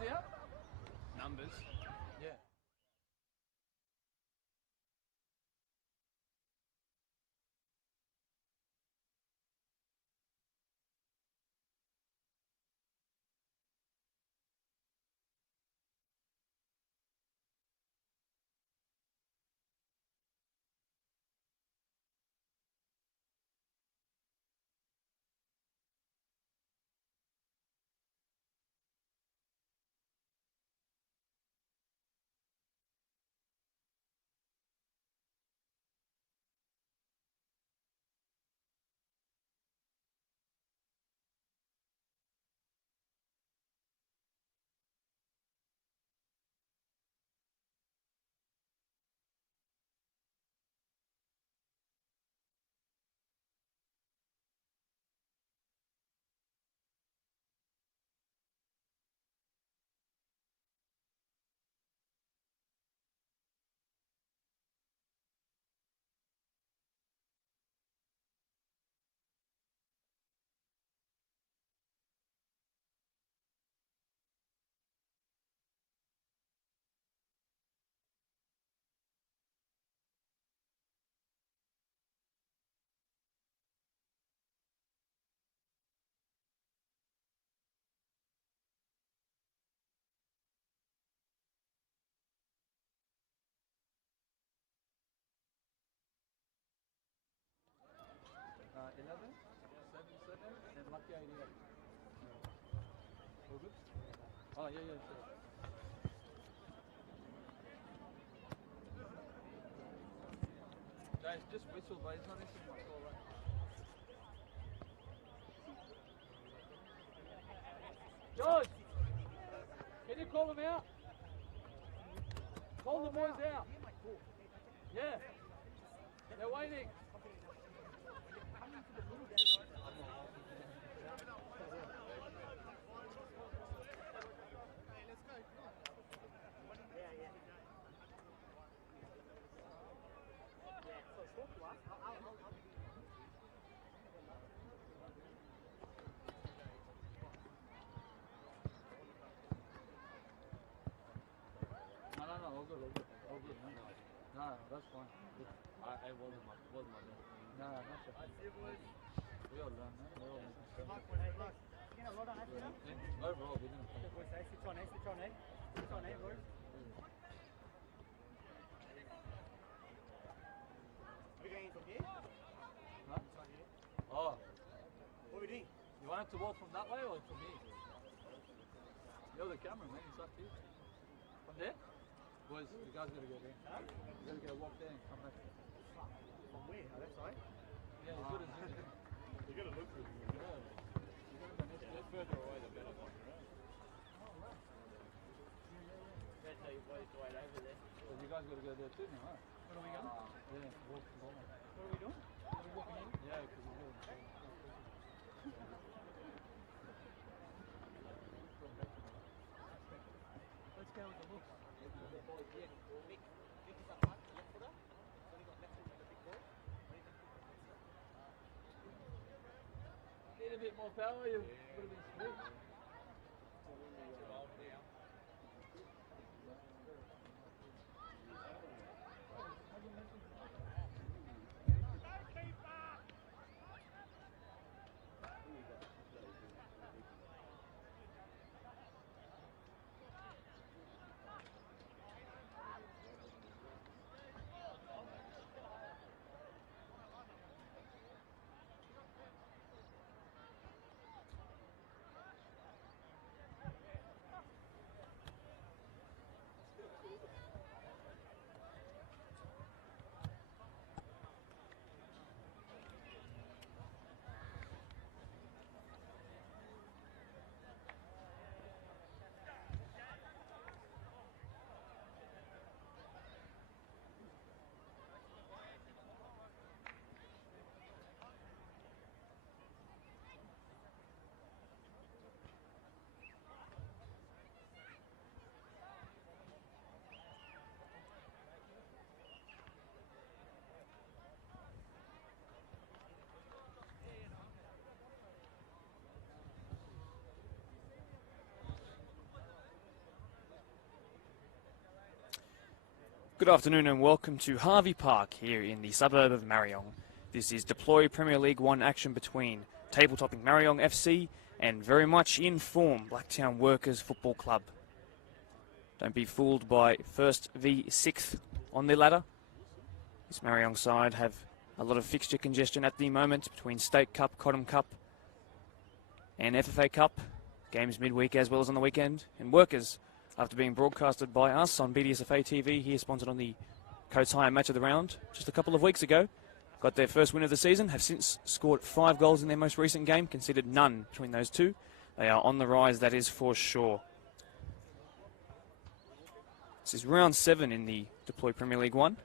there? Numbers. Yeah. $11, $7, and lucky idea. All good? Oh, yeah, sure. Guys, just whistle, but it's not anything much, all right. George! Can you call them out? Call the boys out. Yeah. They're waiting. No, all good. No, that's fine. Good. I wasn't my No, not sure. We all learn, man. We all make mistakes. Overall, we didn't play. Switch on, boys. Are we going from here? Huh? Oh. What are we doing? You want it to walk from that way or from here? You're the cameraman, it's up to you. From there? Boys, you guys gotta go there. Huh? You gotta go walk there and come back. From where? Oh, that side? Yeah, you gotta zoom in. You gotta look for it. Yeah. The further away, the better. Better tell you boys to wait over there. So you guys gotta go there too now, huh? What are we going? Yeah, walk from home. What are we doing? Are we walking in? Yeah, because we're good. Let's go with the look. Need a bit more power, you would have been split. Good afternoon and welcome to Harvey Park here in the suburb of Marayong. This is Deploy Premier League 1 action between table-topping Marayong FC and very much in form Blacktown Workers Football Club. Don't be fooled by 1st v 6th on the ladder. This Marayong side have a lot of fixture congestion at the moment between State Cup, Cottam Cup and FFA Cup. Games midweek as well as on the weekend. And Workers, after being broadcasted by us on BDSFA TV, here sponsored on the Coates Hire match of the round just a couple of weeks ago, got their first win of the season, have since scored 5 goals in their most recent game, conceded none between those two. They are on the rise, that is for sure. This is round 7 in the Deploy Premier League 1,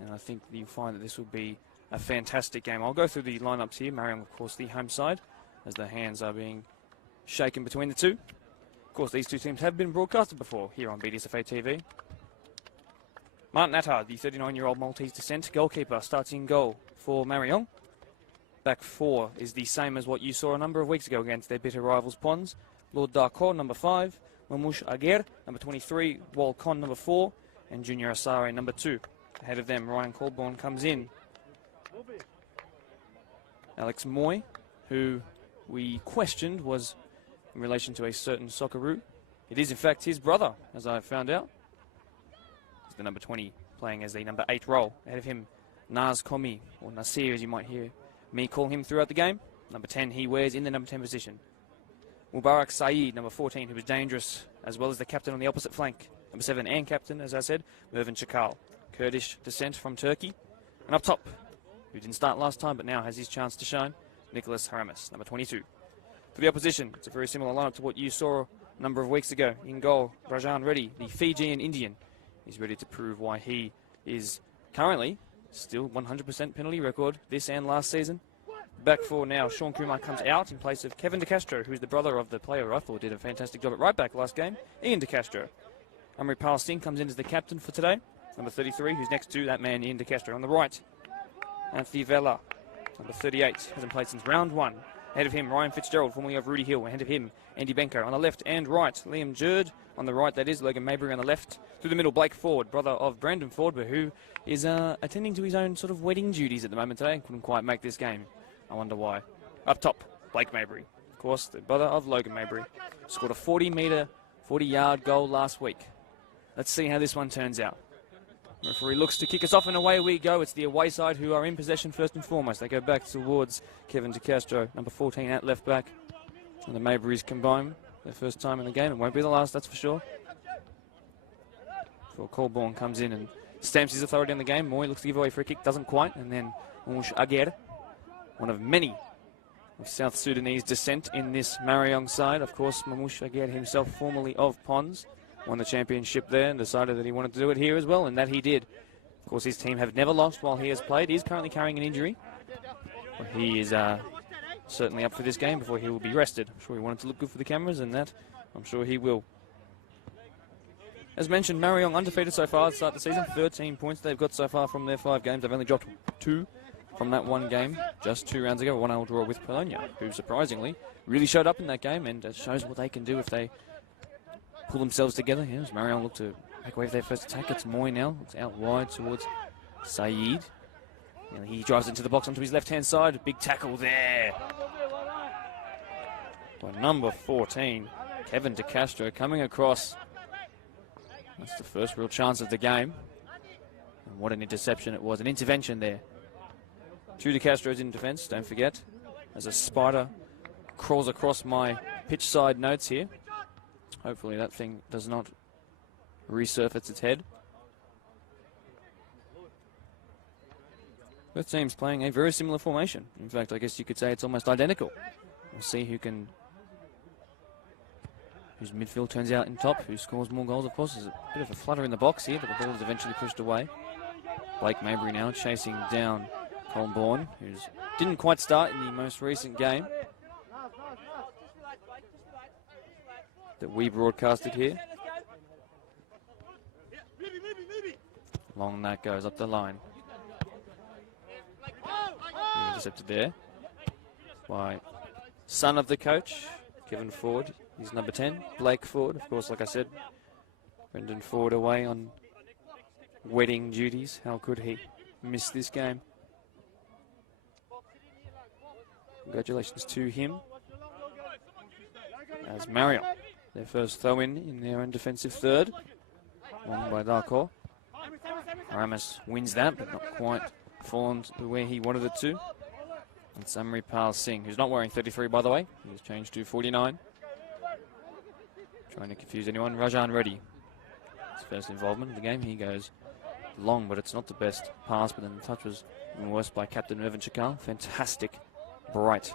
and I think you'll find that this will be a fantastic game. I'll go through the lineups here. Marayong, of course, the home side, as the hands are being shaken between the two. Of course, these two teams have been broadcasted before here on BDSFA TV. Martin Attar, the 39-year-old Maltese descent goalkeeper, starts in goal for Marayong. Back 4 is the same as what you saw a number of weeks ago against their bitter rivals Pons. Lord Darko, number 5. Mamush Aguer, number 23. Walcon, number 4. And Junior Asare, number 2. Ahead of them, Ryan Colborne comes in. Alex Moy, who we questioned was in relation to a certain Socceroo. It is in fact his brother, as I found out. He's the number 20, playing as the number 8 role. Ahead of him, Naz Komi, or Nasir as you might hear me call him throughout the game. Number 10 he wears in the number 10 position. Mubarak Saeed, number 14, who was dangerous, as well as the captain on the opposite flank. Number 7 and captain, as I said, Mervin Chakal. Kurdish descent from Turkey. And up top, who didn't start last time but now has his chance to shine, Nicholas Haramis, number 22. For the opposition, it's a very similar lineup to what you saw a number of weeks ago. In goal, Rajan Reddy, the Fijian Indian. He's ready to prove why he is currently still 100% penalty record this and last season. Back 4 now, Sean Kumar comes out in place of Kevin De Castro, who's the brother of the player I thought did a fantastic job at right back last game, Ian De Castro. Amripal Singh comes in as the captain for today, number 33, who's next to that man, Ian De Castro. On the right, Anthony Vela, number 38, hasn't played since round 1. Ahead of him, Ryan Fitzgerald, formerly of Rudy Hill. Ahead of him, Andy Benko. On the left and right, Liam Jurd. On the right, that is Logan Mabry on the left. Through the middle, Blake Ford, brother of Brandon Ford, but who is attending to his own sort of wedding duties at the moment today and couldn't quite make this game. I wonder why. Up top, Blake Mabry. Of course, the brother of Logan Mabry. Scored a 40-yard goal last week. Let's see how this one turns out. Referee looks to kick us off and away we go. It's the away side who are in possession first and foremost. They go back towards Kevin De Castro, number 14 at left back. And the Mabrys combine their first time in the game. It won't be the last, that's for sure. Before Colborne comes in and stamps his authority on the game. Moy looks to give away for a kick, doesn't quite. And then Mamush Aguer, one of many of South Sudanese descent in this Marayong side. Of course, Mamush Aguer himself, formerly of Pons, won the championship there and decided that he wanted to do it here as well, and that he did. Of course, his team have never lost while he has played. He is currently carrying an injury. But he is certainly up for this game before he will be rested. I'm sure he wanted to look good for the cameras, and that I'm sure he will. As mentioned, Marayong undefeated so far to start the season. 13 points they've got so far from their 5 games. They've only dropped 2 from that one game just 2 rounds ago. 1-1 draw with Polonia, who surprisingly really showed up in that game and shows what they can do if they pull themselves together. Yeah, as Marayong look to make away with their first attack. It's Moy now. It's out wide towards Saeed. And he drives into the box onto his left-hand side. Big tackle there by number 14, Kevin De Castro, coming across. That's the first real chance of the game. And what an interception it was. An intervention there. 2 De Castro's in defence, don't forget. As a spider crawls across my pitch side notes here. Hopefully that thing does not resurface its head. Both teams playing a very similar formation. In fact, I guess you could say it's almost identical. We'll see whose midfield turns out in top, who scores more goals. Of course, there's a bit of a flutter in the box here, but the ball is eventually pushed away. Blake Mabry now chasing down Colborne, who didn't quite start in the most recent game that we broadcasted here. Long that goes up the line. Intercepted there by son of the coach, Kevin Ford. He's number 10, Blake Ford. Of course, like I said, Brendan Ford away on wedding duties. How could he miss this game? Congratulations to him. As Marayong, their first throw-in their own defensive third. Won by Darko. Aramis wins that, but not quite fallen to where he wanted it to. And Samripal Singh, who's not wearing 33, by the way. He's changed to 49. Trying to confuse anyone. Rajan Reddy, his first involvement in the game. He goes long, but it's not the best pass, but then the touch was even worse by Captain Mervyn Chakal. Fantastic, bright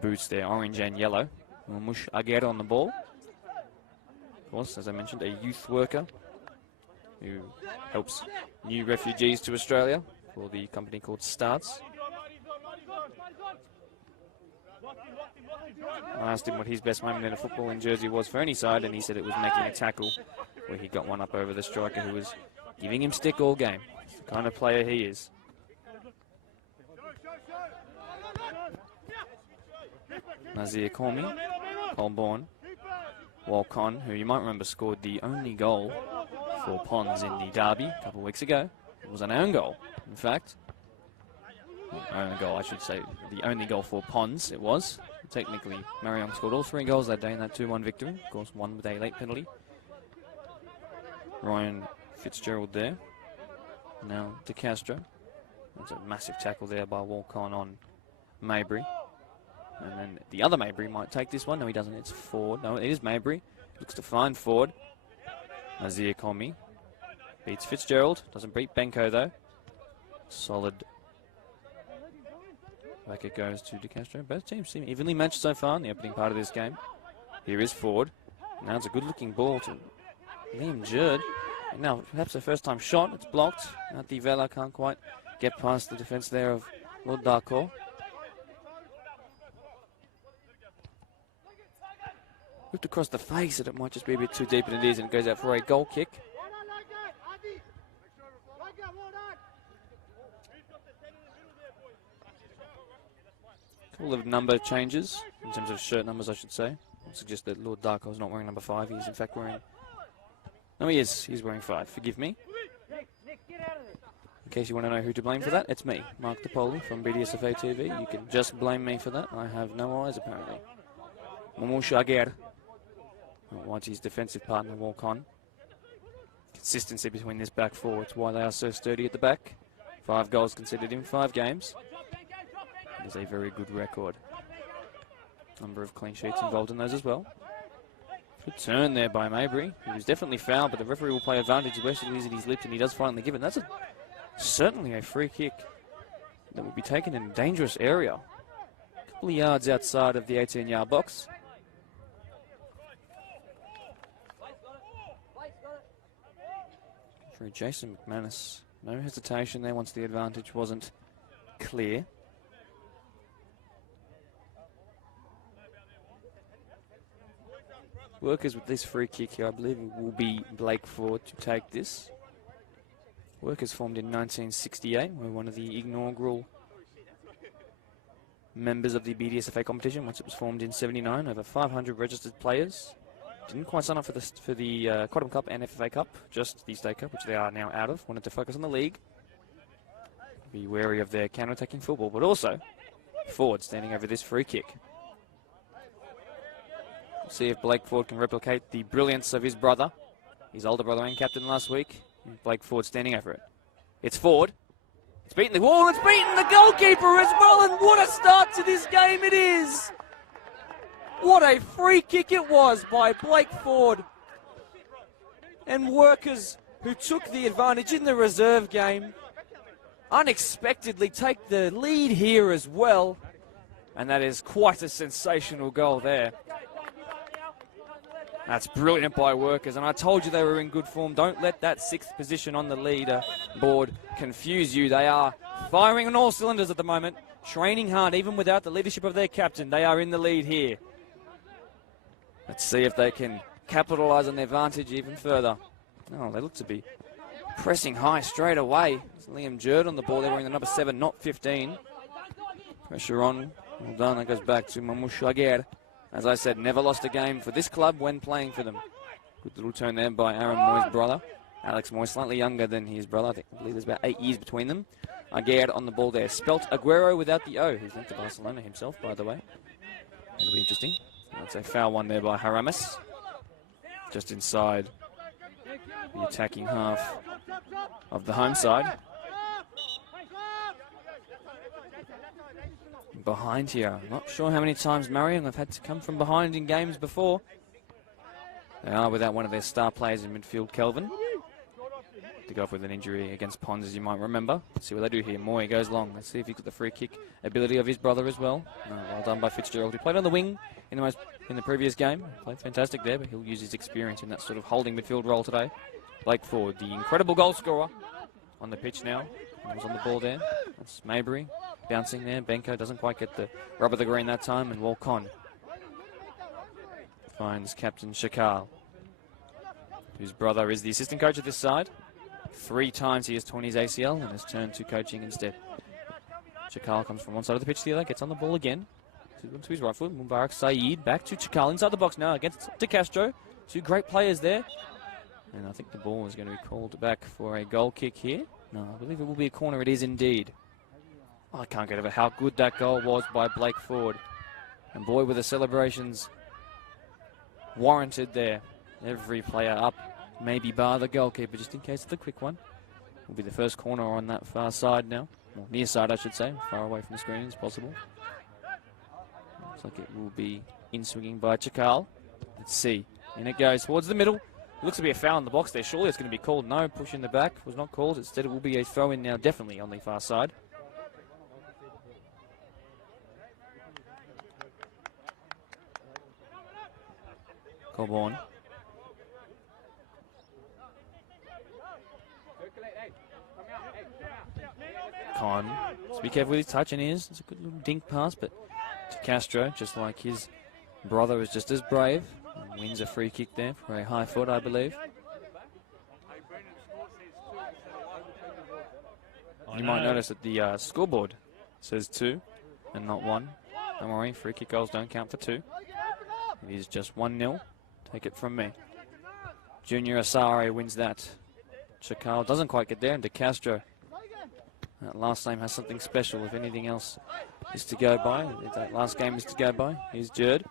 boots there, orange and yellow. Mush Aguirre on the ball. Of course, as I mentioned, a youth worker who helps new refugees to Australia for the company called Starts. I asked him what his best moment in a footballing jersey was for any side, and he said it was making a tackle where he got one up over the striker who was giving him stick all game. It's the kind of player he is. Nazir Cormi, Colborne, Walcon, who you might remember scored the only goal for Pons in the derby a couple of weeks ago. It was an own goal, in fact. Own goal, I should say. The only goal for Pons, it was. Technically, Marayong scored all 3 goals that day in that 2-1 victory. Of course, one with a late penalty. Ryan Fitzgerald there. Now De Castro. That's a massive tackle there by Walcon on Mabry. And then the other Mabry might take this one. No, he doesn't. It's Ford. No, it is Mabry. Looks to find Ford. Nazir Komi beats Fitzgerald. Doesn't beat Benko, though. Solid. Back it goes to De Castro. Both teams seem evenly matched so far in the opening part of this game. Here is Ford. Now it's a good-looking ball to Liam Jerd. Now, perhaps the first time shot. It's blocked. Nati Vela can't quite get past the defence there of Lord Darko. Looked across the face that it might just be a bit too deep, and it is, and it goes out for a goal kick. A couple of number changes, in terms of shirt numbers, I should say. I suggest that Lord Darko is not wearing number 5. He is, in fact, wearing... No, he is. He's wearing 5. Forgive me. In case you want to know who to blame for that, it's me, Mark DePoli from BDSFA TV. You can just blame me for that. I have no eyes, apparently. Mamush Aguirre. Whitey's defensive partner, Walcon. Consistency between this back four. It's why they are so sturdy at the back. 5 goals conceded in 5 games. It is a very good record. Number of clean sheets involved in those as well. Good turn there by Mabry. He was definitely fouled, but the referee will play advantage. He rested it in his lip, and he does finally give it. That's certainly a free kick that will be taken in a dangerous area. A couple of yards outside of the 18-yard box. For Jason McManus, no hesitation there once the advantage wasn't clear. Workers with this free kick here, I believe it will be Blake Ford to take this. Workers formed in 1968, were one of the inaugural members of the BDSFA competition once it was formed in 79. Over 500 registered players. Didn't quite sign up for the Cotton Cup and FFA Cup, just the State Cup, which they are now out of. Wanted to focus on the league. Be wary of their counter-attacking football, but also Ford standing over this free kick. See if Blake Ford can replicate the brilliance of his brother, his older brother and captain last week. Blake Ford standing over it. It's Ford. It's beaten the wall. It's beaten the goalkeeper as well. And what a start to this game it is. What a free kick it was by Blake Ford. And Workers, who took the advantage in the reserve game, unexpectedly take the lead here as well. And that is quite a sensational goal there. That's brilliant by Workers, and I told you they were in good form. Don't let that 6th position on the leader board confuse you. They are firing on all cylinders at the moment, training hard, even without the leadership of their captain. They are in the lead here. Let's see if they can capitalise on their advantage even further. Oh, they look to be pressing high straight away. It's Liam Jerd on the ball. They're wearing the number 7, not 15. Pressure on. Well done. That goes back to Mamush Aguirre. As I said, never lost a game for this club when playing for them. Good little turn there by Aaron Moy's brother. Alex Moy, slightly younger than his brother. I believe there's about 8 years between them. Aguirre on the ball there. Spelt Aguero without the O. He's linked to Barcelona himself, by the way. It'll be interesting. That's a foul one there by Haramis. Just inside the attacking half of the home side. Behind here. I'm not sure how many times Marayong have had to come from behind in games before. They are without one of their star players in midfield, Kelvin. To go off with an injury against Pons, as you might remember. Let's see what they do here. Moy goes long. Let's see if he's got the free kick ability of his brother as well. Well done by Fitzgerald, who played on the wing in the previous game. Played fantastic there, but he'll use his experience in that sort of holding midfield role today. Blake Ford, the incredible goal scorer, on the pitch now. He was on the ball there. That's Mabry bouncing there. Benko doesn't quite get the rub of the green that time, and Walcon finds Captain Shakal, whose brother is the assistant coach of this side. 3 times he has torn his ACL and has turned to coaching instead. Shakal comes from one side of the pitch to the other, gets on the ball again. To his right foot, Mubarak Saeed back to Shakal inside the box now against De Castro. 2 great players there. And I think the ball is going to be called back for a goal kick here. No, I believe it will be a corner. It is indeed. Oh, I can't get over how good that goal was by Blake Ford. And boy, were the celebrations warranted there. Every player up, maybe bar the goalkeeper, just in case of the quick one. Will be the first corner on that far side now. Well, near side, I should say. Far away from the screen as possible. Looks like it will be in swinging by Chakal. Let's see. In it goes towards the middle. It looks to be a foul in the box there. Surely it's going to be called. No, push in the back was not called. Instead, it will be a throw in now, definitely on the far side. Colborne. Con. Just be careful with his touch and ears. It's a good little dink pass, but to Castro, just like his brother, is just as brave. And wins a free kick there for a high foot, I believe. You might notice that the scoreboard says 2 and not 1. Don't worry, free kick goals don't count for 2. It is just 1-0. Take it from me. Junior Asare wins that. Chakal doesn't quite get there, and De Castro. That last name has something special. If anything else is to go by, if that last game is to go by, here's Jerd.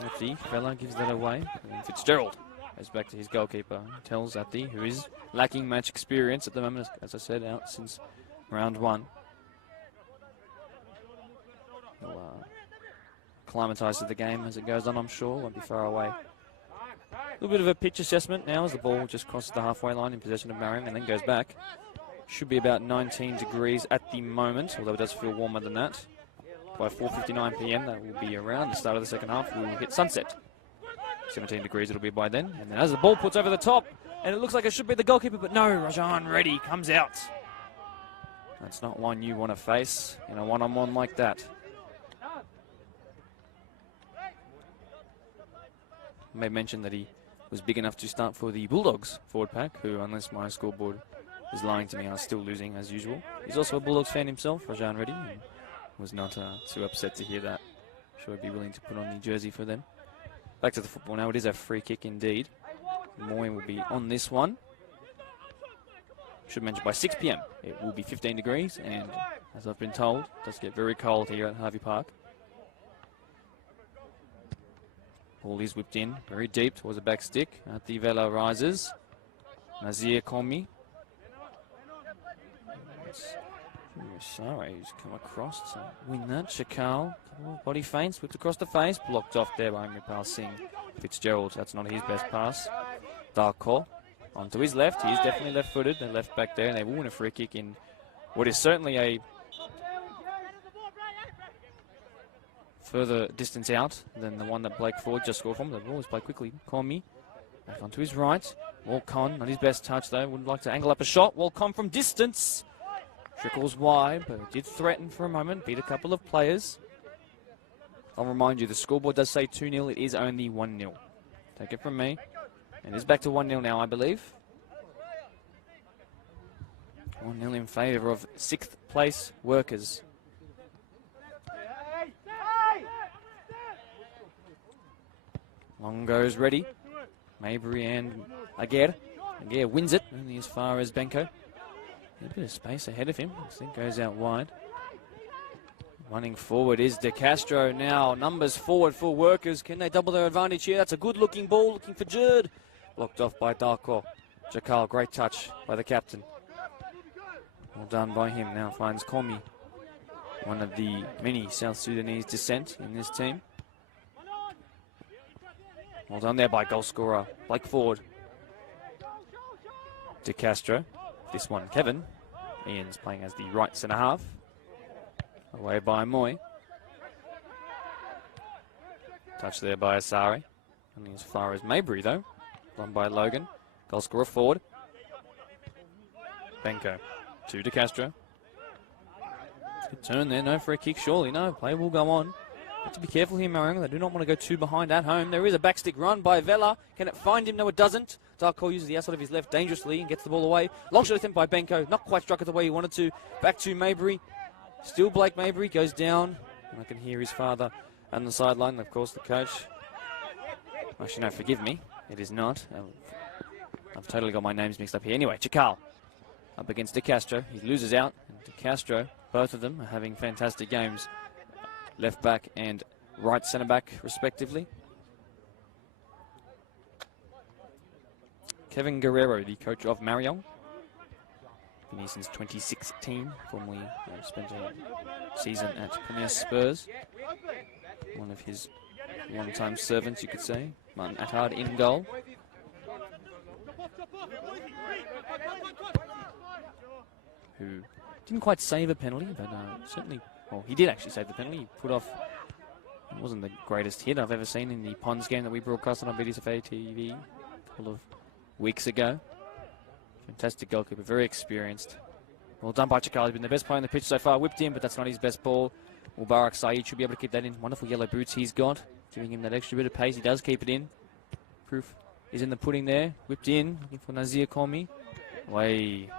Athy, fella gives that away. And Fitzgerald goes back to his goalkeeper. Tells Athy, who is lacking match experience at the moment, as I said, out since round 1. He'll acclimatise to the game as it goes on, I'm sure. Won't be far away. A little bit of a pitch assessment now as the ball just crosses the halfway line in possession of Marayong and then goes back. Should be about 19 degrees at the moment, although it does feel warmer than that. By 4:59 p.m, that will be around the start of the second half. We will hit sunset. 17 degrees it'll be by then. And then as the ball puts over the top, and it looks like it should be the goalkeeper, but no, Rajan Reddy comes out. That's not one you want to face in a one-on-one like that. I may mention that he was big enough to start for the Bulldogs forward pack, who, unless my scoreboard is lying to me, are still losing as usual. He's also a Bulldogs fan himself, Rajan Reddy, and was not too upset to hear that. Sure he'd be willing to put on the jersey for them. Back to the football now. It is a free kick indeed. Moy will be on this one. Should mention by 6 p.m. it will be 15 degrees, and as I've been told, it does get very cold here at Harvey Park. Ball is whipped in very deep towards the back stick. The Vela rises. Nazir Komi. Sorry, who's come across to win that. Shakal, body feints, whipped across the face, blocked off there by Amripal Singh. Fitzgerald, that's not his best pass. Darko, onto his left, he is definitely left-footed. They're left back there, and they will win a free kick in what is certainly a further distance out than the one that Blake Ford just scored from. The ball is played quickly. Komi, back onto his right. Walcon, not his best touch though, would like to angle up a shot. Walcon from distance. Trickles wide, but did threaten for a moment, beat a couple of players. I'll remind you, the scoreboard does say 2-0, it is only 1-0. Take it from me. And it's back to 1-0 now, I believe. 1-0 in favour of 6th place workers. Long goes ready. Mabry and Aguirre. Aguirre wins it, only as far as Benko. A bit of space ahead of him. I think goes out wide. Running forward is De Castro now. Numbers forward for Workers. Can they double their advantage here? That's a good looking ball, looking for Jerd. Blocked off by Darko. Jakal, great touch by the captain. Well done by him. Now finds Komi, one of the many South Sudanese descent in this team. Well done there by goal scorer Blake Ford. De Castro. This one, Kevin. Ian's playing as the right centre half. Away by Moy. Touch there by Asari. Only as far as Mabry though. Done by Logan. Goal scorer Ford. Benko to De Castro. Good turn there. No free kick surely. No, play will go on. Have to be careful here, Marayong. They do not want to go too behind at home. There is a backstick run by Vela. Can it find him? No, it doesn't. Darko uses the outside of his left dangerously and gets the ball away. Long shot attempt by Benko. Not quite struck it the way he wanted to. Back to Mabry. Still Blake Mabry goes down. And I can hear his father on the sideline. Of course, the coach. Actually, no, forgive me. It is not. I've totally got my names mixed up here. Anyway, Chakal up against De Castro. He loses out. And De Castro, both of them are having fantastic games. Left back and right centre back, respectively. Kevin Guerrero, the coach of Marayong. Been here since 2016. Formerly spent a season at Premier Spurs. One of his long-time servants, you could say. Martin Attard in goal. Who didn't quite save a penalty, but certainly... Well, he did actually save the penalty. He put off... It wasn't the greatest hit I've ever seen in the Ponds game that we broadcasted on BDSFA TV a couple of weeks ago. Fantastic goalkeeper, very experienced. Well done by Chakal. He's been the best player on the pitch so far. Whipped in, but that's not his best ball. Mubarak Saeed should be able to keep that in. Wonderful yellow boots he's got, giving him that extra bit of pace. He does keep it in. Proof is in the pudding there. Whipped in, looking for Nazir Komi. Away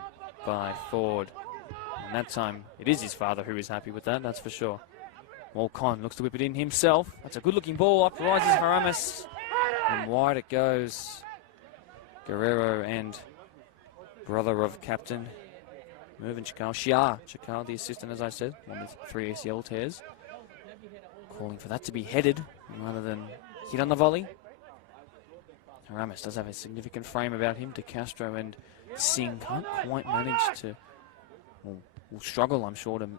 by Ford. And that time, it is his father who is happy with that, that's for sure. Walcon looks to whip it in himself. That's a good-looking ball. Up rises Haramis. And wide it goes. Guerrero and brother of captain Mervyn Chakal. Chakal, the assistant, as I said, one with 3 ACL tears. Calling for that to be headed rather than hit on the volley. Haramis does have a significant frame about him. De Castro and Singh can't quite manage to... will struggle, I'm sure, to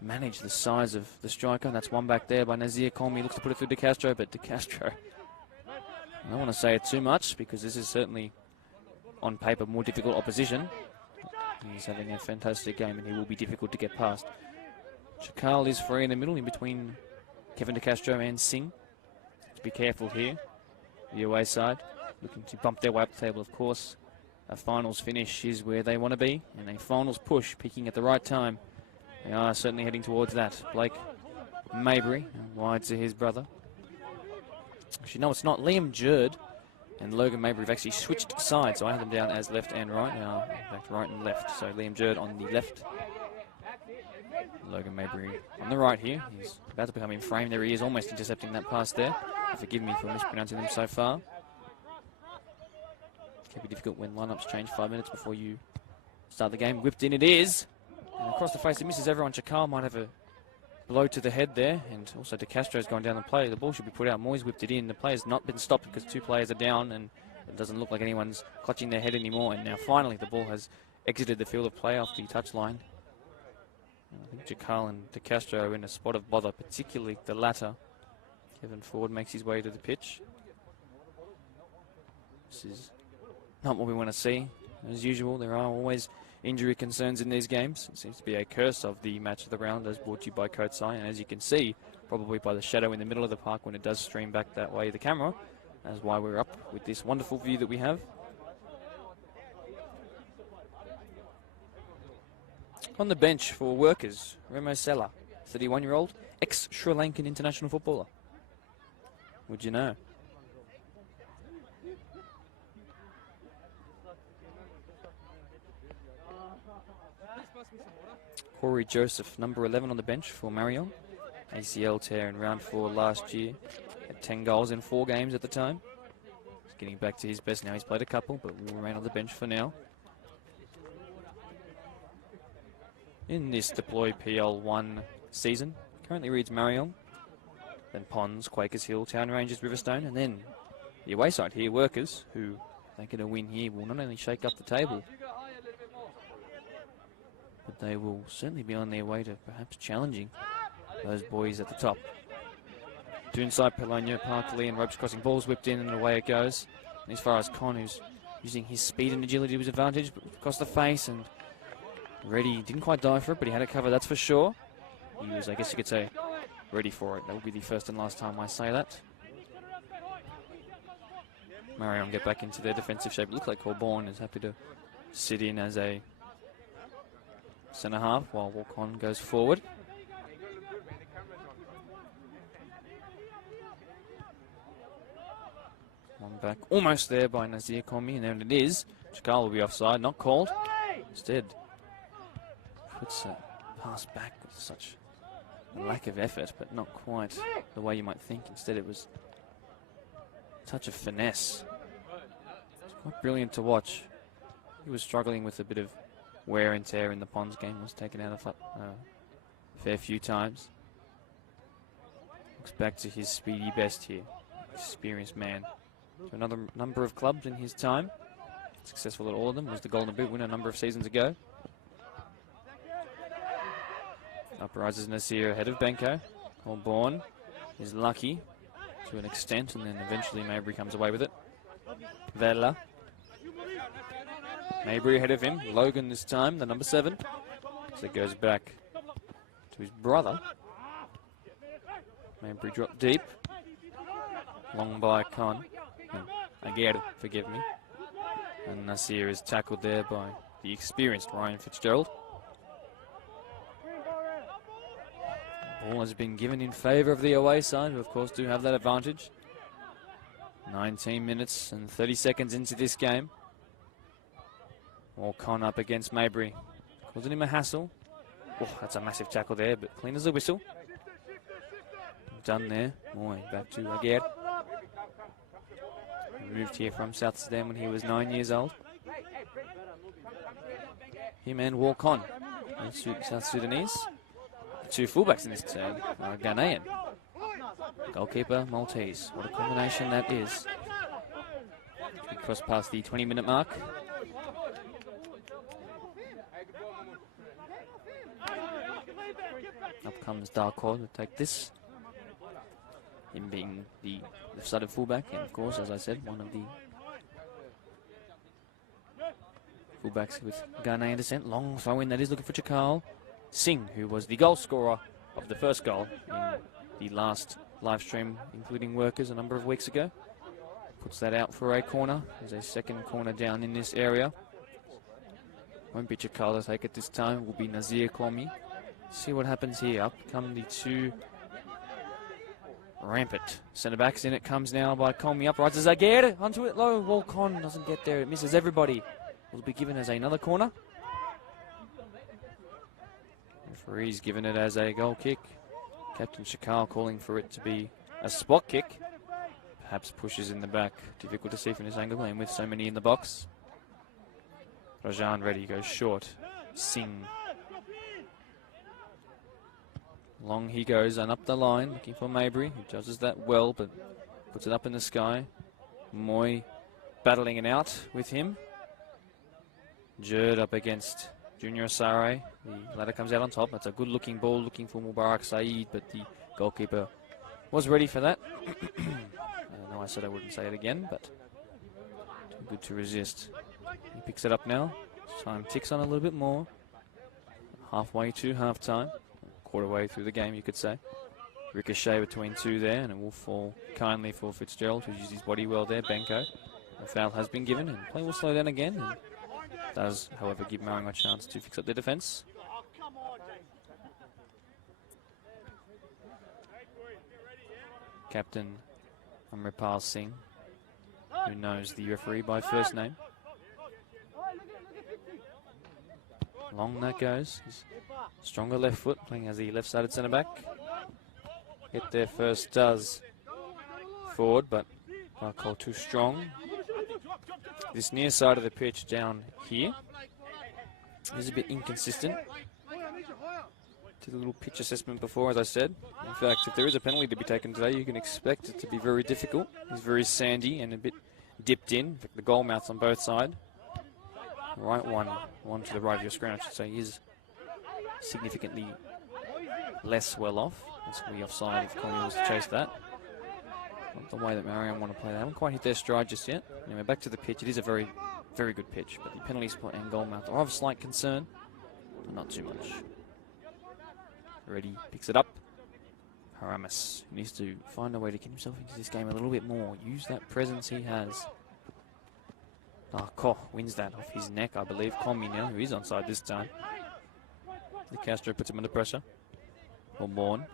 manage the size of the striker. And that's one back there by Nazir Komi. Looks to put it through De Castro, but De Castro... I don't want to say it too much because this is certainly, on paper, more difficult opposition. He's having a fantastic game and he will be difficult to get past. Chakal is free in the middle in between Kevin De Castro and Singh. To be careful here. The away side looking to bump their way up the table, of course. A finals finish is where they want to be, and a finals push peaking at the right time. They are certainly heading towards that. Blake Mabry, wide to his brother. Actually, no, it's not. Liam Jerd and Logan Mabry have actually switched sides, so I have them down as left and right. Now, in fact, right and left. So Liam Jerd on the left. Logan Mabry on the right here. He's about to become in frame. There he is, almost intercepting that pass there. Forgive me for mispronouncing them so far. It can be difficult when lineups change 5 minutes before you start the game. Whipped in it is. And across the face, it misses everyone. Chakal might have a blow to the head there. And also De Castro's gone down the play. The ball should be put out. Moyes whipped it in. The play's not been stopped because 2 players are down. And it doesn't look like anyone's clutching their head anymore. And now finally the ball has exited the field of play off the touchline. I think Chakal and De Castro are in a spot of bother, particularly the latter. Kevin Ford makes his way to the pitch. This is not what we want to see. As usual, there are always injury concerns in these games. It seems to be a curse of the match of the round, as brought to you by Kotsai. And as you can see, probably by the shadow in the middle of the park when it does stream back that way, the camera, that's why we're up with this wonderful view that we have. On the bench for Workers, Remo Sella, 31-year-old, ex-Sri Lankan international footballer. Would you know? Corey Joseph, number 11 on the bench for Marayong. ACL tear in round 4 last year. Had 10 goals in 4 games at the time. He's getting back to his best now. He's played a couple, but will remain on the bench for now. In this deploy PL1 season, currently reads Marayong, then Ponds, Quakers Hill, Town Rangers, Riverstone, and then the away side here, Workers, who, if they get a win here, will not only shake up the table, but they will certainly be on their way to perhaps challenging those boys at the top. To inside Pelonio, Parkley and ropes crossing, balls whipped in and away it goes. And as far as Con, who's using his speed and agility to his advantage, but across the face, and Reddy didn't quite die for it, but he had it covered, that's for sure. He was, I guess you could say, ready for it. That will be the first and last time I say that. Marayong get back into their defensive shape. It looks like Corborn is happy to sit in as a centre half while Walk-On goes forward. One back, almost there by Nazir Komi, and there it is. Chakal will be offside, not called. Instead, puts a pass back with such a lack of effort, but not quite the way you might think. Instead, it was a touch of finesse. It's quite brilliant to watch. He was struggling with a bit of wear and tear in the Ponds game. Was taken out a fair few times. Looks back to his speedy best here. Experienced man. To another number of clubs in his time. Successful at all of them. Was the Golden Boot winner a number of seasons ago. Up rises Nasir ahead of Benko. Colborn is lucky to an extent, and then eventually Mabry comes away with it. Vela. Mabry ahead of him. Logan this time, the number 7. So it goes back to his brother. Mabry dropped deep. Long by Con. Again, forgive me. And Nasir is tackled there by the experienced Ryan Fitzgerald. Ball has been given in favour of the away side, who of course do have that advantage. 19 minutes and 30 seconds into this game. Con up against Mabry. Causing him a hassle. Oh, that's a massive tackle there, but clean as a whistle. Done there. Boy, back to Aguirre. Moved here from South Sudan when he was 9 years old. Him and Walk-On, South Sudanese. Two fullbacks in this turn are Ghanaian. Goalkeeper, Maltese. What a combination that is. We cross past the 20-minute mark. Up comes Darkor to take this. Him being the left-sided fullback, and of course, as I said, one of the fullbacks with Ghanaian descent. Long throw in that is, looking for Chakal. Singh, who was the goal scorer of the first goal in the last live stream, including Workers, a number of weeks ago. Puts that out for a corner. There's a second corner down in this area. Won't be Chakal to take it this time. It will be Nazir Komi. See what happens here. Up come the two rampant centre backs. In it comes now by Komi. Up rises Aguirre onto it low. Walk-On doesn't get there. It misses everybody. Will be given as another corner. Referee's given it as a goal kick. Captain Chakal calling for it to be a spot kick. Perhaps pushes in the back. Difficult to see from this angle, and with so many in the box. Rajan Reddy goes short. Singh. Long he goes and up the line, looking for Mabry, who does that well, but puts it up in the sky. Moy battling it out with him. Jerd up against Junior Asare. The ladder comes out on top. That's a good looking ball, looking for Mubarak Saeed, but the goalkeeper was ready for that. I know I said I wouldn't say it again, but too good to resist. He picks it up now. Time ticks on a little bit more. Halfway to half time. Quarter way through the game, you could say. Ricochet between two there, and it will fall kindly for Fitzgerald, who's used his body well there. Benko. A foul has been given, and play will slow down again. And does, however, give Marayong a chance to fix up their defence. Captain Amripal Singh, who knows the referee by first name. Long that goes. His stronger left foot, playing as the left-sided centre-back. Hit there first does forward, but Darko too strong. This near side of the pitch down here is a bit inconsistent. Did a little pitch assessment before, as I said. In fact, if there is a penalty to be taken today, you can expect it to be very difficult. It's very sandy and a bit dipped in. In fact, the goal mouths on both sides. Right one to the right of your screen, I should say, is significantly less well off. That's going to be offside if Connie was to chase that. Not the way that Marayong want to play. They haven't quite hit their stride just yet. Anyway, back to the pitch. It is a very, very good pitch, but the penalty spot and goal mouth are of slight concern, but not too much. Reddy picks it up. Haramis needs to find a way to get himself into this game a little bit more. Use that presence he has. Koh wins that off his neck, I believe. Combi now, who is onside this time. The Castro puts him under pressure. Born.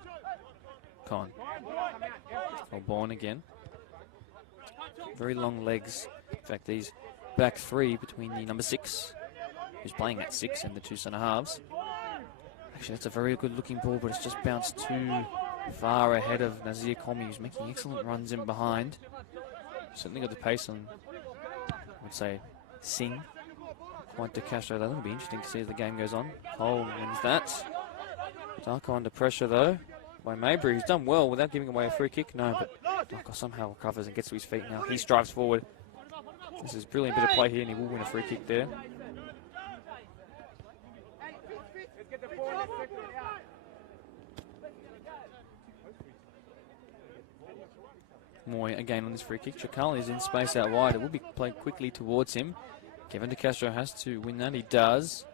Con. Born again. Very long legs. In fact, these back three between the number 6, who's playing at 6, and the 2 centre halves. Actually, that's a very good looking ball, but it's just bounced too far ahead of Nazir Komi, who's making excellent runs in behind. Certainly got the pace on, I would say, Singh. Quite De Castro, though. That'll be interesting to see as the game goes on. Cole wins that. Darko under pressure, though, by Mabry. He's done well without giving away a free kick. No, but Darko somehow recovers and gets to his feet now. He strives forward. This is a brilliant bit of play here, and he will win a free kick there. Moy again on this free kick. Chakal is in space out wide. It will be played quickly towards him. Kevin De Castro has to win that. He does.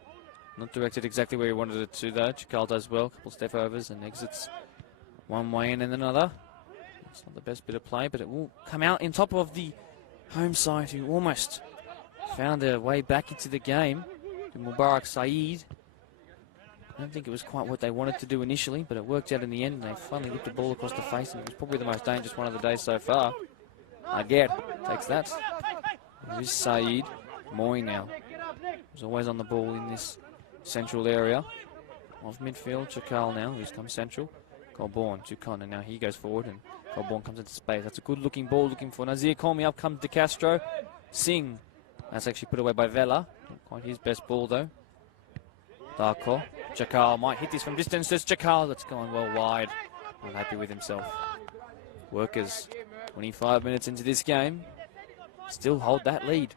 Not directed exactly where he wanted it to, though. Chakal does well. Couple step overs and exits one way and then another. It's not the best bit of play, but it will come out in top of the home side, who almost found their way back into the game. To Mubarak Saeed. I don't think it was quite what they wanted to do initially, but it worked out in the end, and they finally whipped the ball across the face, and it was probably the most dangerous one of the day so far. Aguirre takes that. This is Saeed. Moy now. He's always on the ball in this central area of midfield. Chakal now, who's come central. Colborn to Con, and now he goes forward, and Colborn comes into space. That's a good looking ball, looking for Nazir Komi. Up comes De Castro. Singh. That's actually put away by Vela. Not quite his best ball, though. Darko. Chakal might hit this from distance. There's Chakal. That's gone well wide. Not happy with himself. Workers, 25 minutes into this game, still hold that lead.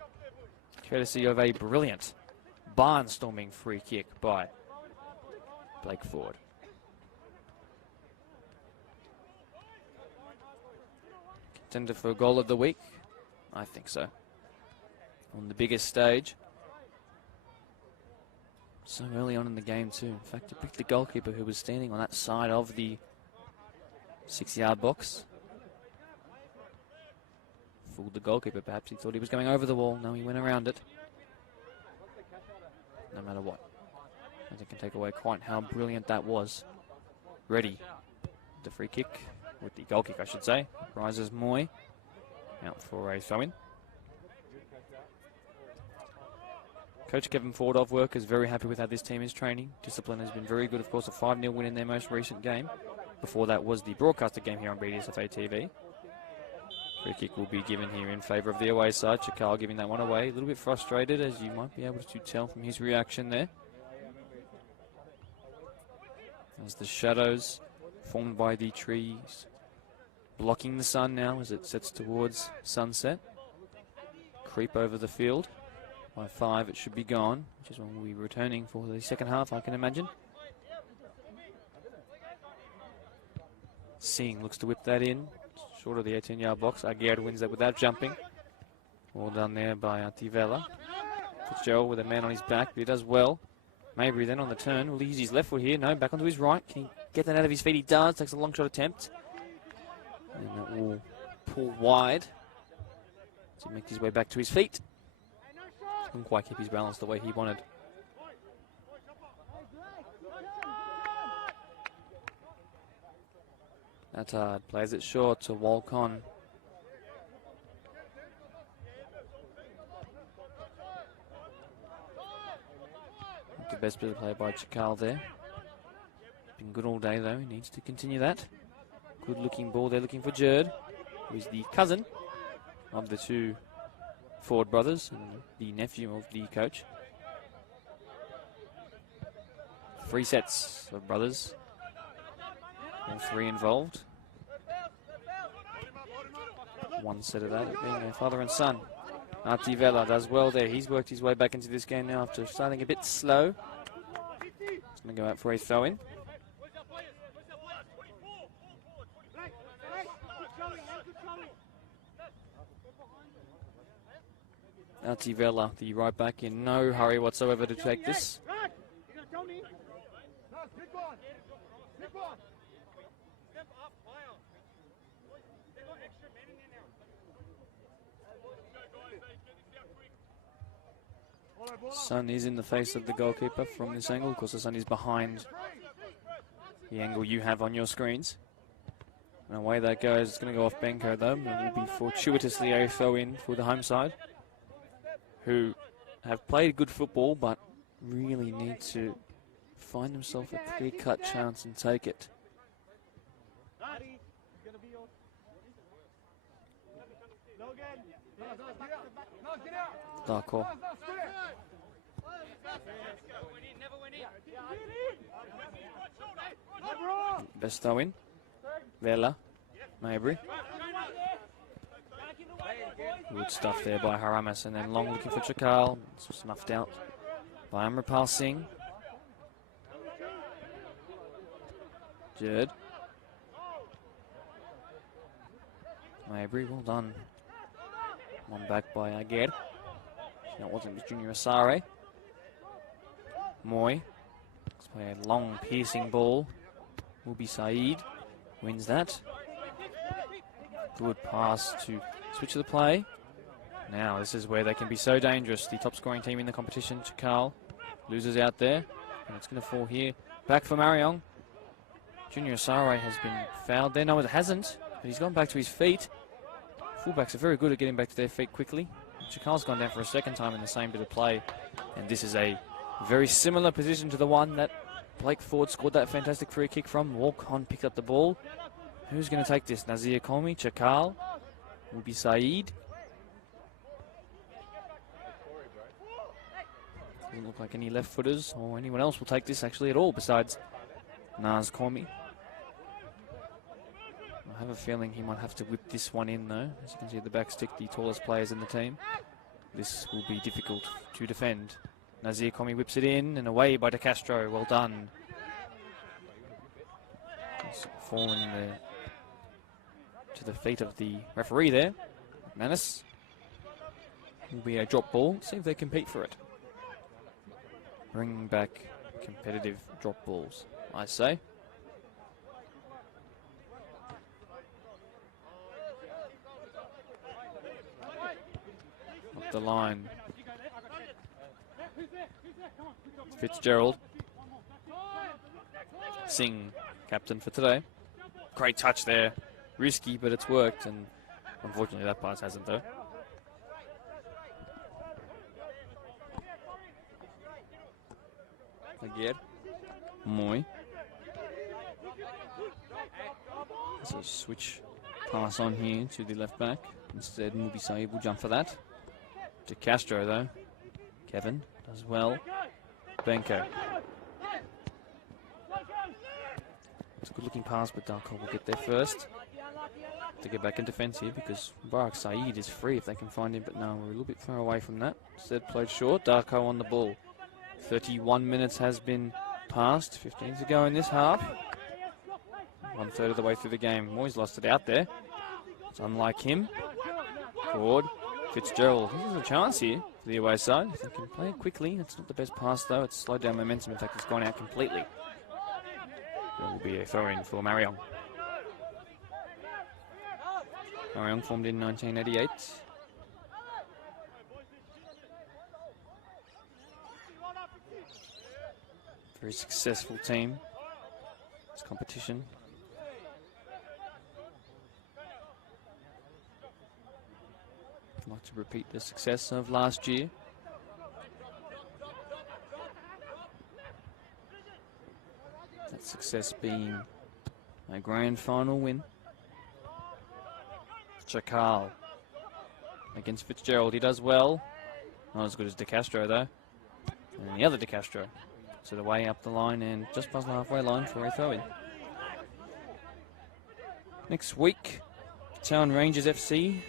Courtesy of a brilliant barnstorming free kick by Blake Ford. Contender for a goal of the week? I think so. On the biggest stage. So early on in the game too. In fact, he picked the goalkeeper who was standing on that side of the 6-yard box. Fooled the goalkeeper perhaps. He thought he was going over the wall. No, he went around it. No matter what. I think can take away quite how brilliant that was. Ready. The free kick. With the goal kick, I should say. Rises Moy. Out for a throw-in. Coach Kevin Fordov Work is very happy with how this team is training. Discipline has been very good. Of course, a 5-0 win in their most recent game. Before that was the broadcasted game here on BDSFA TV. Free kick will be given here in favour of the away side. Chakal giving that one away. A little bit frustrated, as you might be able to tell from his reaction there. As the shadows formed by the trees blocking the sun now as it sets towards sunset. Creep over the field. By 5 it should be gone, which is when we'll be returning for the second half, I can imagine. Singh looks to whip that in. Short of the 18-yard box. Aguirre wins that without jumping. All done there by Antivella. Fitzgerald with a man on his back, but he does well. Mabry then on the turn. Will he use his left foot here? No, back onto his right. Can he get that out of his feet? He does. Takes a long shot attempt. And that will pull wide. So he makes his way back to his feet. Couldn't quite keep his balance the way he wanted. Attard plays it short to Walcon. The best bit of play by Chakal there. Been good all day though, he needs to continue that. Good looking ball there, looking for Jerd. who is the cousin of the two Ford brothers and the nephew of the coach. 3 sets of brothers, all 3 involved. 1 set of that being their father and son. Arti Vela does well there. He's worked his way back into this game now after starting a bit slow. He's going to go out for a throw-in. Arti Vela, the right back, in no hurry whatsoever to take this. Sun is in the face of the goalkeeper from this angle. Of course, the sun is behind the angle you have on your screens. And away that goes. It's going to go off Benko, though. It will be fortuitously a throw-in for the home side, who have played good football, but really need to find themselves a clear-cut chance and take it. Darko. Best throw-in. Vela. Mabry. Good stuff there by Haramis, and then long looking for Chakal. Snuffed out by Amrapal Singh. Jerd. Mabry, well done. One back by Aguirre. That wasn't Junior Asare. Moy. Let's play a long piercing ball. Will be Saeed. Wins that. Good pass to switch the play. Now this is where they can be so dangerous. The top scoring team in the competition, Chakal, loses out there. And it's going to fall here. Back for Marayong. Junior Asare has been fouled there. No, it hasn't. But he's gone back to his feet. Fullbacks are very good at getting back to their feet quickly. Chakal's gone down for a second time in the same bit of play. And this is a very similar position to the one that Blake Ford scored that fantastic free kick from. Walk on, picked up the ball. Who's going to take this? Nazir Komi, Chakal, will be Saeed. Doesn't look like any left footers or anyone else will take this actually at all besides Naz Komi. I have a feeling he might have to whip this one in though. As you can see at the back stick, the tallest players in the team. This will be difficult to defend. Nazir Komi whips it in and away by De Castro. Well done. It's fallen there to the feet of the referee there. Manis. Will be a drop ball. See if they compete for it. Bring back competitive drop balls, I say. Up the line. Fitzgerald. Singh, captain for today. Great touch there. Risky, but it's worked, and unfortunately that pass hasn't though. Again. Moy. So switch pass on here to the left back. Instead, Mubi Saeed will jump for that. De Castro though. Kevin does well. Benko. It's a good looking pass, but Darko will get there first. To get back in defence here because Barak Saeed is free if they can find him, but no, we're a little bit far away from that. Instead, played short. Darko on the ball. 31 minutes has been passed. 15 to go in this half. 1/3 of the way through the game. Moy's lost it out there. It's unlike him. Forward. Fitzgerald. This is a chance here for the away side. If they can play it quickly. It's not the best pass though. It's slowed down momentum. In fact, it's gone out completely. It will be a throw-in for Marayong. Marayong formed in 1988. Very successful team. This competition. I'd like to repeat the success of last year. That success being a grand final win. Chakal against Fitzgerald. He does well. Not as good as De Castro, though. And the other De Castro. So the way up the line and just past the halfway line for a throw-in. Next week, Town Rangers FC,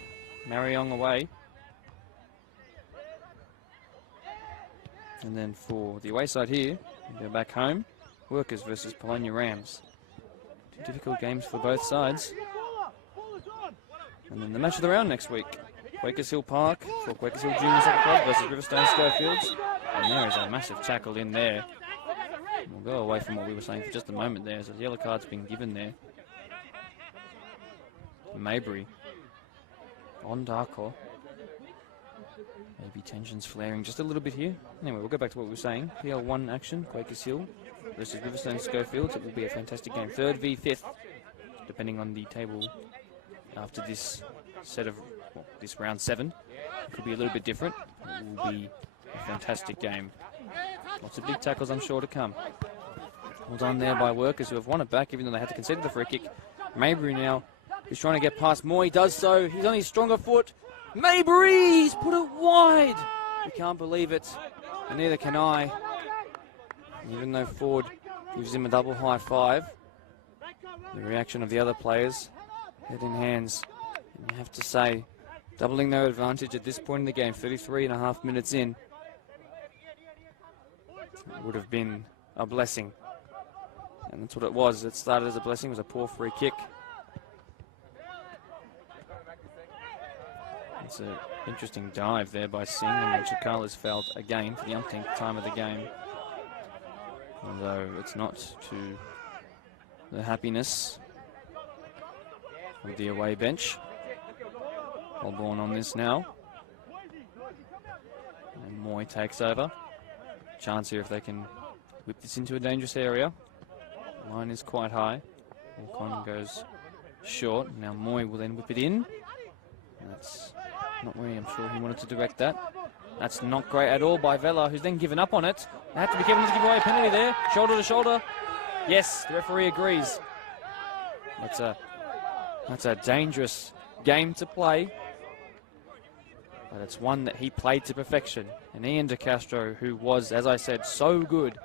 Marayong away. And then for the away side here, we go back home, Workers versus Polonia Rams. Two difficult games for both sides. And then the match of the round next week, Quakers Hill Park for Quakers Hill Junior Soccer Club versus Riverstone Schofields. And there is a massive tackle in there. We'll go away from what we were saying for just a moment there. So the yellow card's been given there. Maybury on Darko. Maybe tensions flaring just a little bit here. Anyway, we'll go back to what we were saying. PL1 action, Quakers Hill versus Riverstone Schofields. It will be a fantastic game. 3rd v 5th, depending on the table after this set of, well, this round 7. It could be a little bit different. It will be a fantastic game. Lots of big tackles, I'm sure, to come. Well done there by Workers, who have won it back, even though they had to concede the free kick. Maybury now is trying to get past Moy. Does so. He's on his stronger foot. Maybury! He's put it wide! We can't believe it. And neither can I. Even though Ford gives him a double high five, the reaction of the other players, head in hands. And you have to say, doubling their advantage at this point in the game, 33.5 minutes in, would have been a blessing. And that's what it was. It started as a blessing. It was a poor free kick. It's an interesting dive there by Singh, and Chakal is fouled again for the umpteenth time of the game. Although it's not to the happiness of the away bench. Holborn on this now. And Moy takes over. Chance here if they can whip this into a dangerous area. The line is quite high. Walcon goes short. Now Moy will then whip it in. That's not where I'm sure he wanted to direct that. That's not great at all by Vela, who's then given up on it. They have to be careful not to give away a penalty there. Shoulder to shoulder. Yes, the referee agrees. That's a dangerous game to play. But it's one that he played to perfection. And Ian De Castro, who was, as I said, so good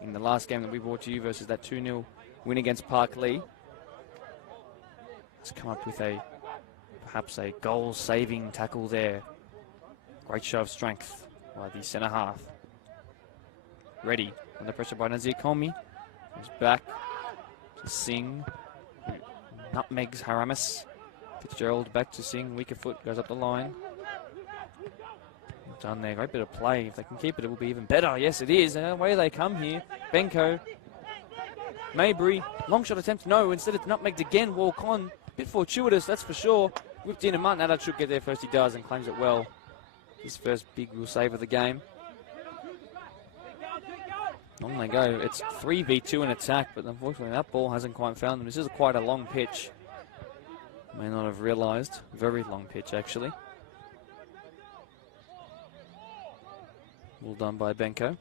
in the last game that we brought to you versus that 2-0 win against Park Lee, has come up with perhaps a goal-saving tackle there. Great show of strength by the centre half. Ready under pressure by Nazir Komi. He's back to Singh. Nutmegs Haramis. Fitzgerald back to Singh. Weaker foot goes up the line. Done there. Great bit of play. If they can keep it, it will be even better. Yes, it is. And away they come here. Benko. Maybury. Long shot attempt. No. Instead it's nutmegged again. Walk on. Bit fortuitous, that's for sure. Whipped in, and Martin Adad should get there first. He does and claims it well. His first big real save of the game. On they go. It's 3v2 in attack, but unfortunately that ball hasn't quite found them. This is quite a long pitch. May not have realised. Very long pitch, actually. Well done by Benko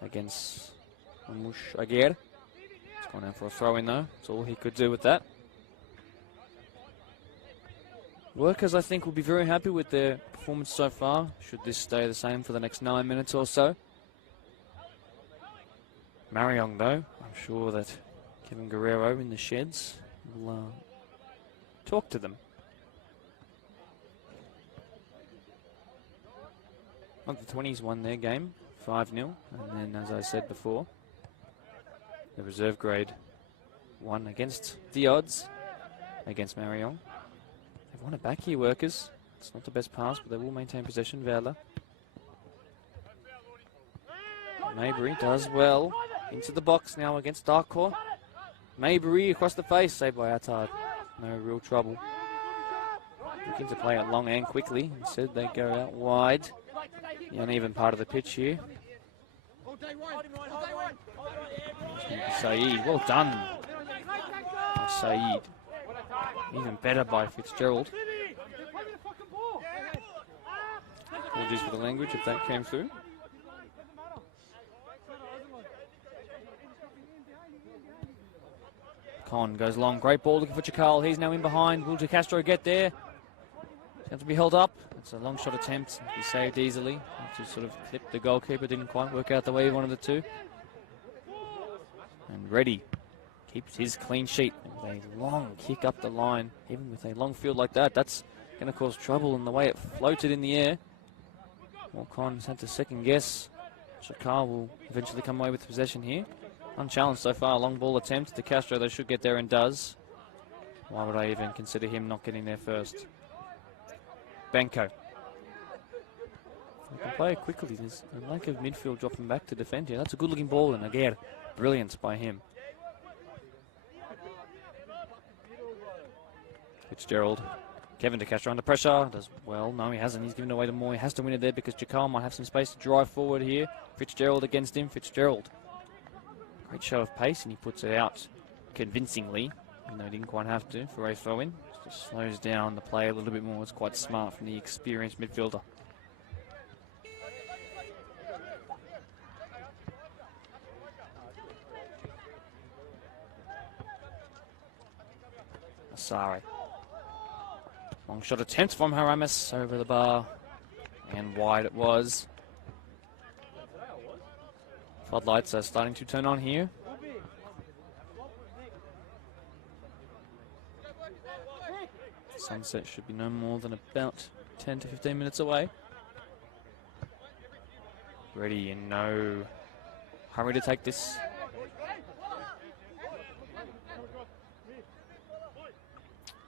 against Amush Aguirre. It's gone out for a throw-in, though. That's all he could do with that. Workers, I think, will be very happy with their performance so far, should this stay the same for the next 9 minutes or so. Marayong, though, I'm sure that Kevin Guerrero in the sheds will talk to them. Under 20s won their game, 5-0, and then, as I said before, the reserve grade won against the odds against Marayong. They've won it back here, Workers. It's not the best pass, but they will maintain possession. Vela. Maybury does well. Into the box now against Darkor. Maybury across the face, saved by Attard. No real trouble. Looking to play it long and quickly. Instead, they go out wide. The uneven part of the pitch here. Saeed, well done. Saeed. Even better by Fitzgerald. Apologies for the language if that came through. Con goes long. Great ball looking for Chakal. He's now in behind. Will De Castro get there? He's going to be held up. It's a long shot attempt. He saved easily. To sort of clip the goalkeeper. Didn't quite work out the way he wanted it to. And Reddy keeps his clean sheet with a long kick up the line. Even with a long field like that, that's going to cause trouble in the way it floated in the air. Well, Con's had to second guess. Chakal will eventually come away with possession here. Unchallenged so far. Long ball attempt. De Castro, they should get there and does. Why would I even consider him not getting there first? Benko. They can play it quickly. There's a lack of midfield dropping back to defend here. That's a good looking ball, and again, brilliant by him. Fitzgerald. Kevin De Castro under pressure. Does well. No, he hasn't. He's given it away to Moore. He has to win it there because Chakal might have some space to drive forward here. Fitzgerald against him. Fitzgerald. Great show of pace, and he puts it out convincingly, even though he didn't quite have to for a throw-in. Just slows down the play a little bit more. It's quite smart from the experienced midfielder. Asari. Long shot attempt from Haramis over the bar. And wide it was. Floodlights are starting to turn on here. Sunset should be no more than about 10 to 15 minutes away. Ready in no hurry to take this.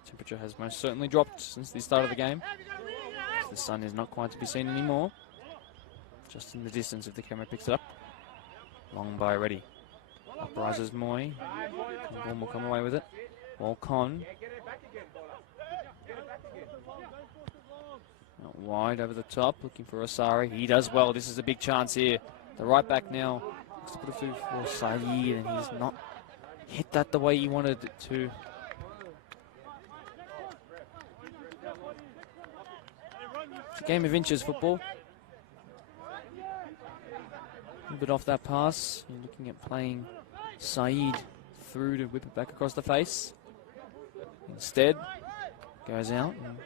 Temperature has most certainly dropped since the start of the game. The sun is not quite to be seen anymore. Just in the distance if the camera picks it up. Long by Ready. Up rises Moy. The ball will come away with it. Ball Con. Out wide over the top, looking for Asari. He does well. This is a big chance here. The right back now looks to put it through for Saeed, and he's not hit that the way he wanted it to. It's a game of inches, football. A bit off that pass. You're looking at playing Saeed through to whip it back across the face. Instead, goes out. And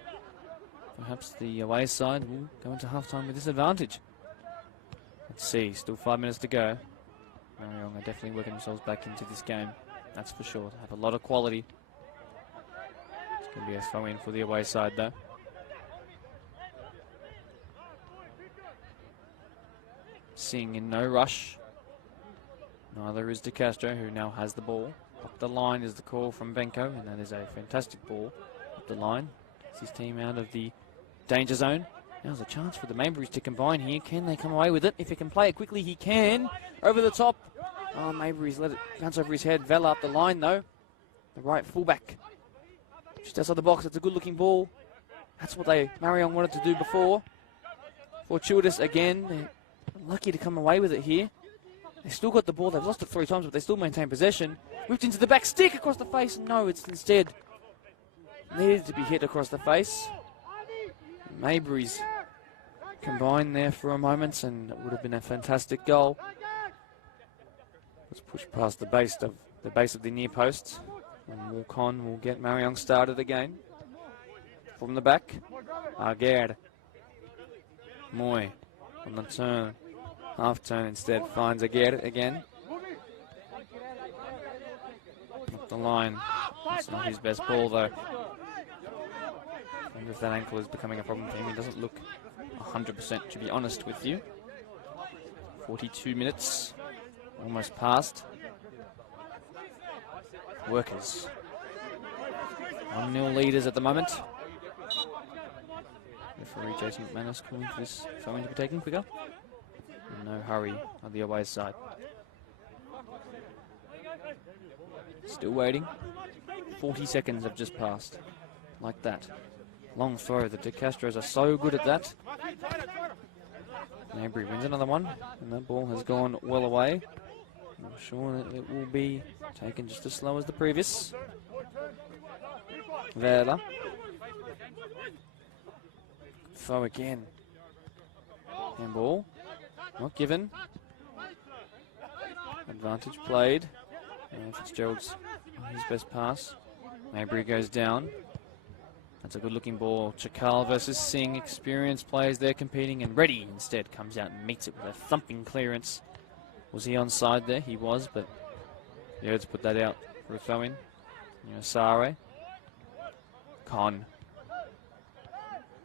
perhaps the away side will go into halftime with disadvantage. Let's see, still 5 minutes to go. Marayong are definitely working themselves back into this game. That's for sure. They have a lot of quality. It's going to be a throw in for the away side though. Singh in no rush. Neither is De Castro, who now has the ball. Up the line is the call from Benko, and that is a fantastic ball. Up the line. Gets his team out of the danger zone. Now's a chance for the Mayberries to combine here. Can they come away with it? If he can play it quickly, he can. Over the top. Oh, Mayberries let it bounce over his head. Vela up the line, though. The right fullback. Just outside the box. It's a good-looking ball. That's what Marayong wanted to do before. Fortuitous again. They're lucky to come away with it here. They still got the ball. They've lost it 3 times, but they still maintain possession. Whipped into the back, stick across the face. No, it's instead needed to be hit across the face. Mayberries combined there for a moment, and it would have been a fantastic goal. Let's push past the base of the near post, and walk on. Will get Marayong started again. From the back, Aguerd. Moy on the turn. Half turn instead, finds Aguerd again. Up the line. That's not his best ball though. And if that ankle is becoming a problem for him, he doesn't look 100%, to be honest with you. 42 minutes, almost past. Workers. 1-0 leaders at the moment. Referee Jason McManus calling for this throw-in to be taken quicker. No hurry on the away side. Still waiting. 40 seconds have just passed. Like that. Long throw. The De Castros are so good at that. Maybury wins another one. And that ball has gone well away. I'm sure that it will be taken just as slow as the previous. Vela. Throw again. Handball. Not given. Advantage played. Fitzgerald's his best pass. Mabry goes down. That's a good-looking ball. Chakal versus Singh. Experienced players there competing, and Reddy instead comes out and meets it with a thumping clearance. Was he onside there? He was, but the Urds put that out for a throw-in. Sare. Khan.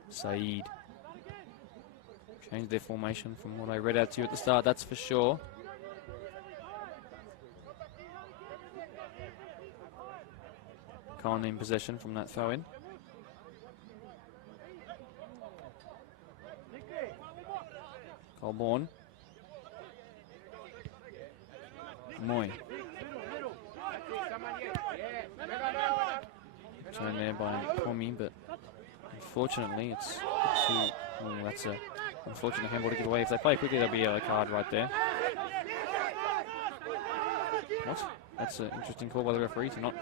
Saeed. Changed their formation from what I read out to you at the start, that's for sure. Khan in possession from that throw-in. Colborne. Moy. Turned there by Tommy, but unfortunately it's too... Oh, that's a unfortunate handball to give away. If they play quickly, there'll be a yellow card right there. What? That's an interesting call by the referee to not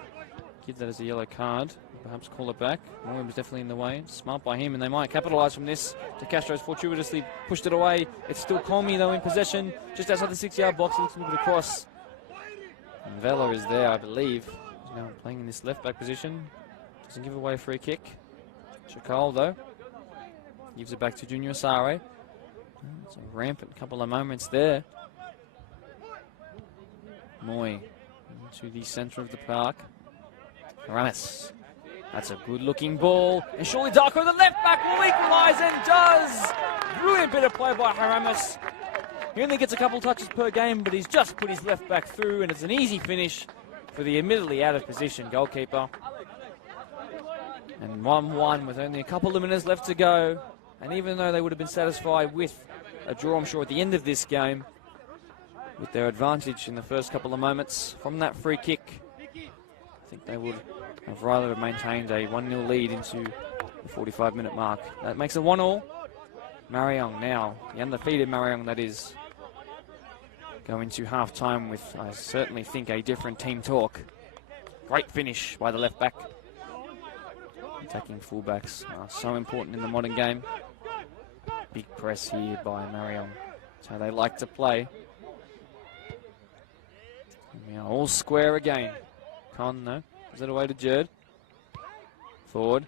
give that as a yellow card. Perhaps call it back. Moy was definitely in the way. Smart by him, and they might capitalise from this. De Castro's fortuitously pushed it away. It's still Comey, though, in possession. Just outside the 6-yard box. It looks a little bit across. And Vela is there, I believe. He's now playing in this left-back position. Doesn't give away a free kick. Chakal, though, gives it back to Junior Sare. It's a rampant couple of moments there. Moy into the centre of the park. Ramis. That's a good-looking ball. And surely Darko, the left-back, will equalise and does. Brilliant bit of play by Haramis. He only gets a couple touches per game, but he's just put his left-back through, and it's an easy finish for the admittedly out-of-position goalkeeper. And 1-1 with only a couple of minutes left to go. And even though they would have been satisfied with a draw, I'm sure, at the end of this game, with their advantage in the first couple of moments from that free kick, I think they would have rather have maintained a 1-0 lead into the 45-minute mark. That makes it 1-1. Marayong now, the undefeated Marayong, that is, going to half-time with, I certainly think, a different team talk. Great finish by the left-back. Attacking fullbacks are so important in the modern game. Big press here by Marayong. That's how they like to play. And we are all square again. Con, no. Is it away to Jerd? Forward.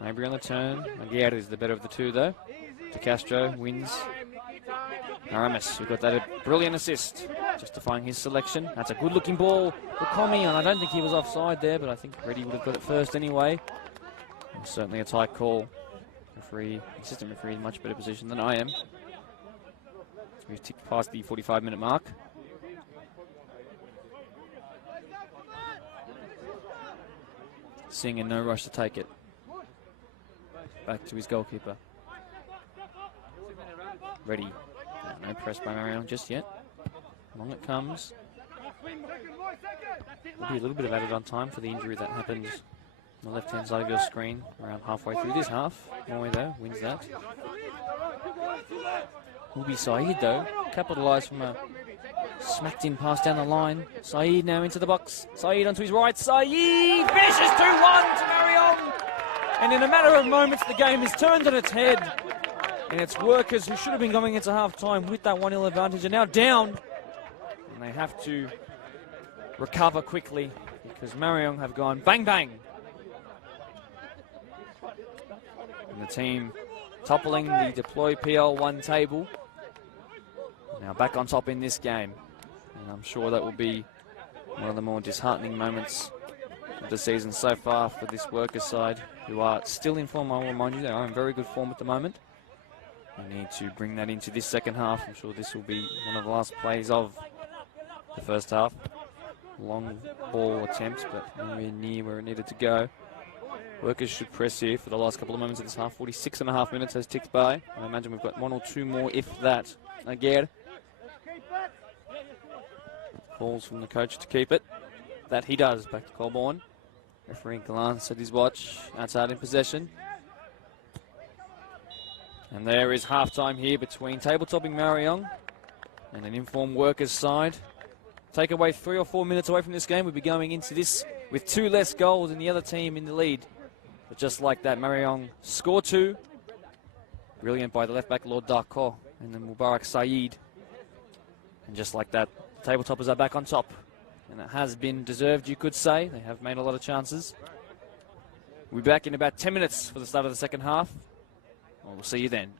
Maybe on the turn. Aguirre is the better of the two, though. De Castro wins. Aramis, who got that a brilliant assist, justifying his selection. That's a good-looking ball for Comey, and I don't think he was offside there, but I think Reddy would have got it first anyway. And certainly a tight call. Assistant referee in much better position than I am. We've ticked past the 45-minute mark. Singh in no rush to take it. Back to his goalkeeper. Ready. No press by Marayong just yet. Along it comes. There'll be a little bit of added on time for the injury that happened on the left-hand side of your screen around halfway through this half. Moy, though, wins that. Will be Saeed, though. Capitalised from a smacked-in pass down the line. Saeed now into the box. Saeed onto his right. Saeed finishes 2-1 to Marayong. And in a matter of moments, the game is turned on its head. And it's Workers, who should have been going into half-time with that 1-0 advantage, are now down. And they have to recover quickly because Marayong have gone bang-bang. And the team toppling the Deploy PL1 table. Now back on top in this game. And I'm sure that will be one of the more disheartening moments of the season so far for this Workers side, who are still in form. I will remind you, they are in very good form at the moment. We need to bring that into this second half. I'm sure this will be one of the last plays of the first half. Long ball attempt, but nowhere near where it needed to go. Workers should press here for the last couple of moments of this half. 46.5 minutes has ticked by. I imagine we've got one or two more, if that. Aguirre. Calls from the coach to keep it. That he does. Back to Colborne. Referee glance at his watch. Outside in possession. And there is half-time here between table-topping Marayong and an informed Workers side. Take away 3 or 4 minutes away from this game. We'll be going into this with 2 less goals than the other team in the lead. But just like that, Marayong score 2. Brilliant by the left-back, Lord Darko, and then Mubarak Saeed. And just like that, the table toppers are back on top. and it has been deserved, you could say. They have made a lot of chances. We'll be back in about 10 minutes for the start of the second half. We'll see you then.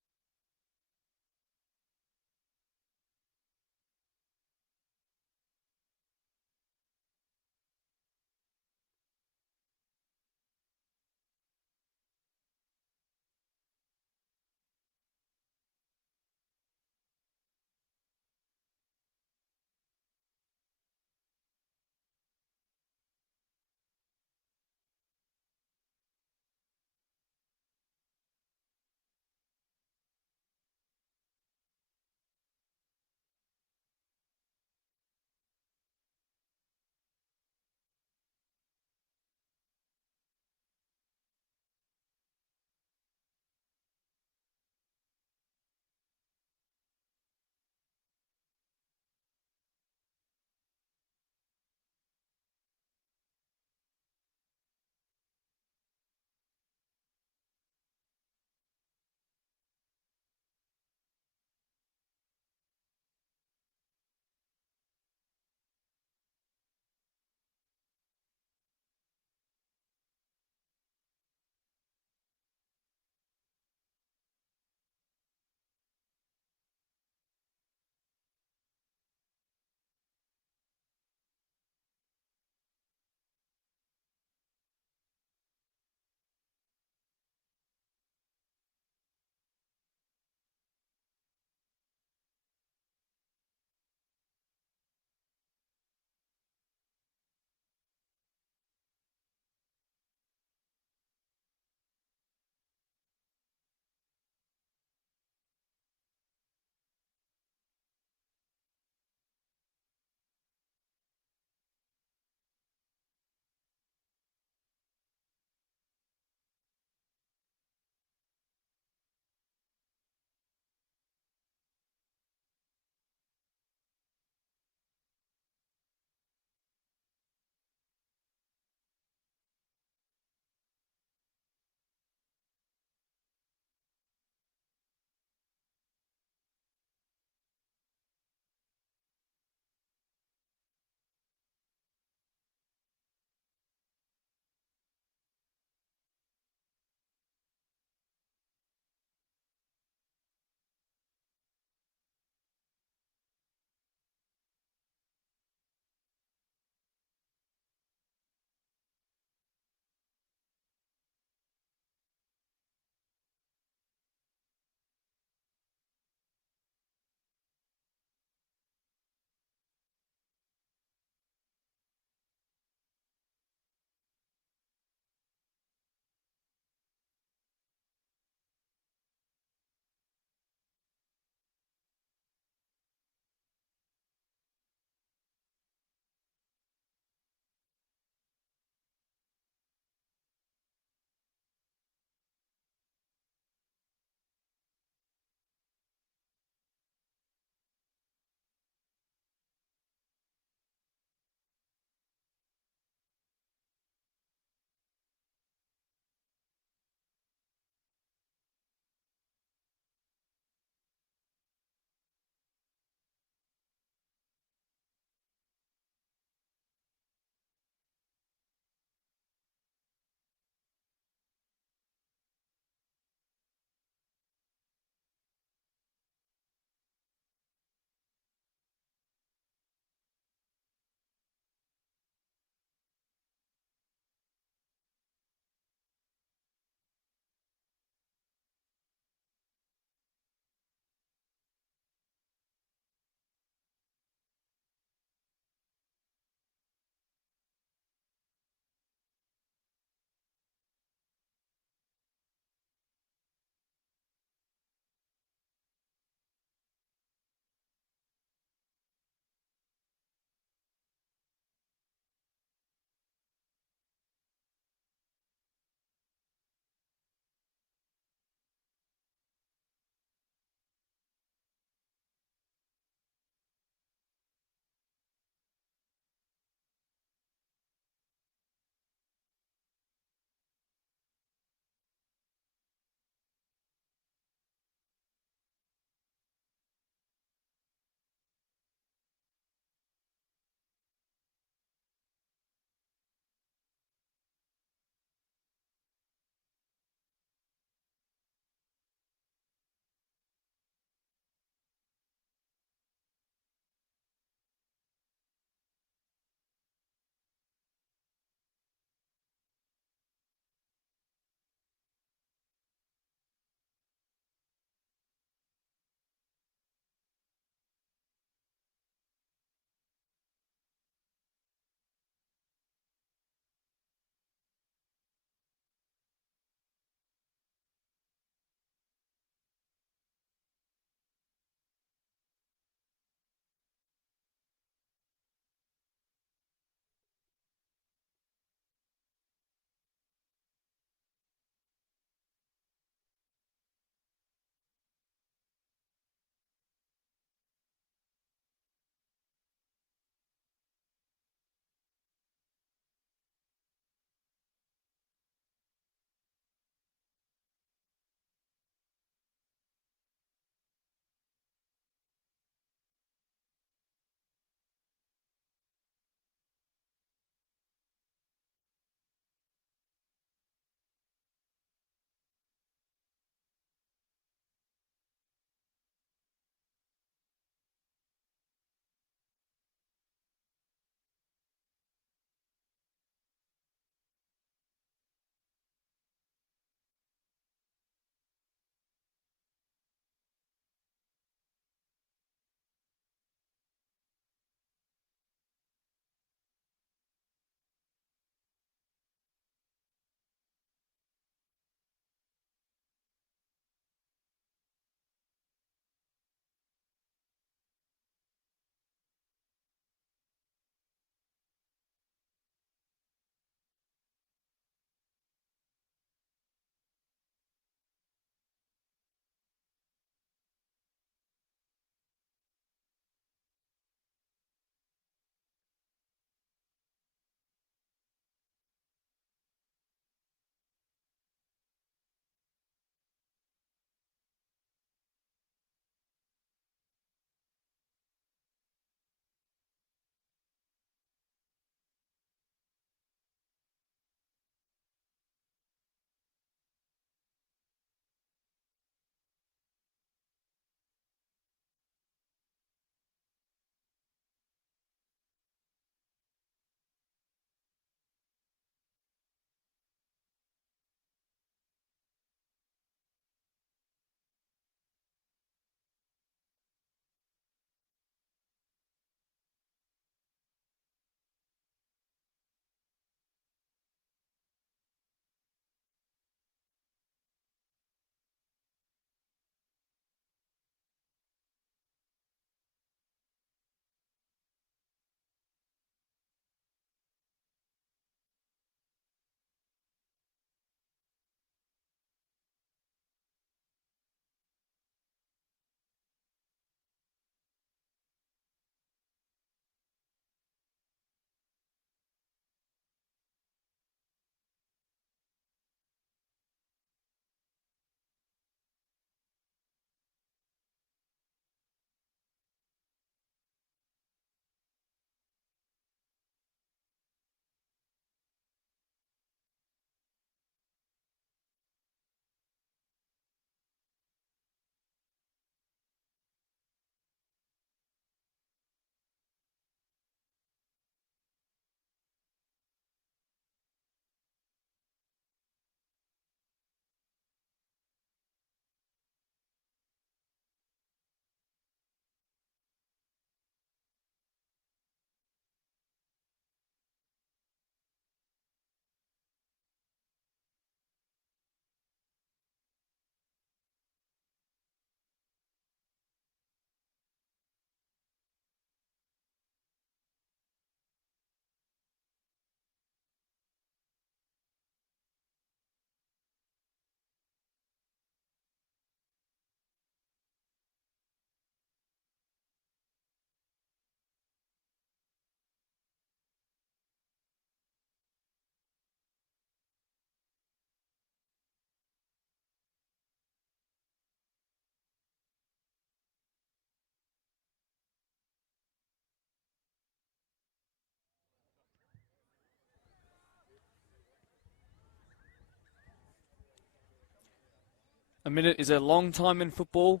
A minute is a long time in football.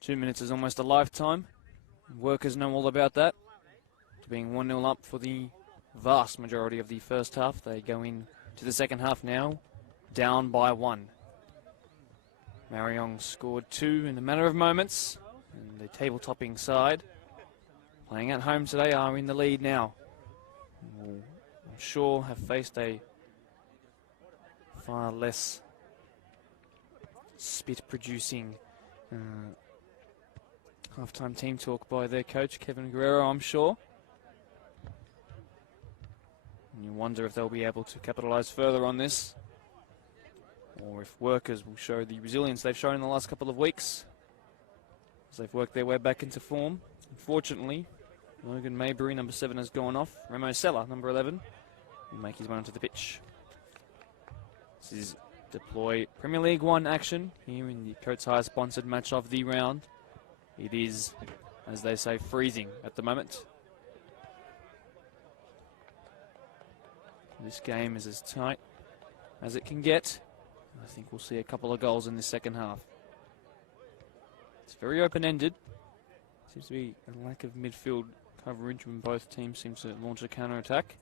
2 minutes is almost a lifetime. Workers know all about that. Being 1-0 up for the vast majority of the first half. They go in to the second half now, down by 1. Marayong scored 2 in a matter of moments. And the table-topping side, playing at home today, are in the lead now. Will, I'm sure, have faced a far less spit-producing half-time team talk by their coach, Kevin Guerrero, I'm sure. And you wonder if they'll be able to capitalise further on this, or if Workers will show the resilience they've shown in the last couple of weeks as they've worked their way back into form. Unfortunately, Logan Maybury, number 7, has gone off. Remo Sella, number 11, will make his way onto the pitch. This is Deploy Premier League 1 action here in the Coates Hire sponsored match of the round. It is, as they say, freezing at the moment. This game is as tight as it can get. I think we'll see a couple of goals in the second half. It's very open-ended. Seems to be a lack of midfield coverage when both teams seem to launch a counter-attack.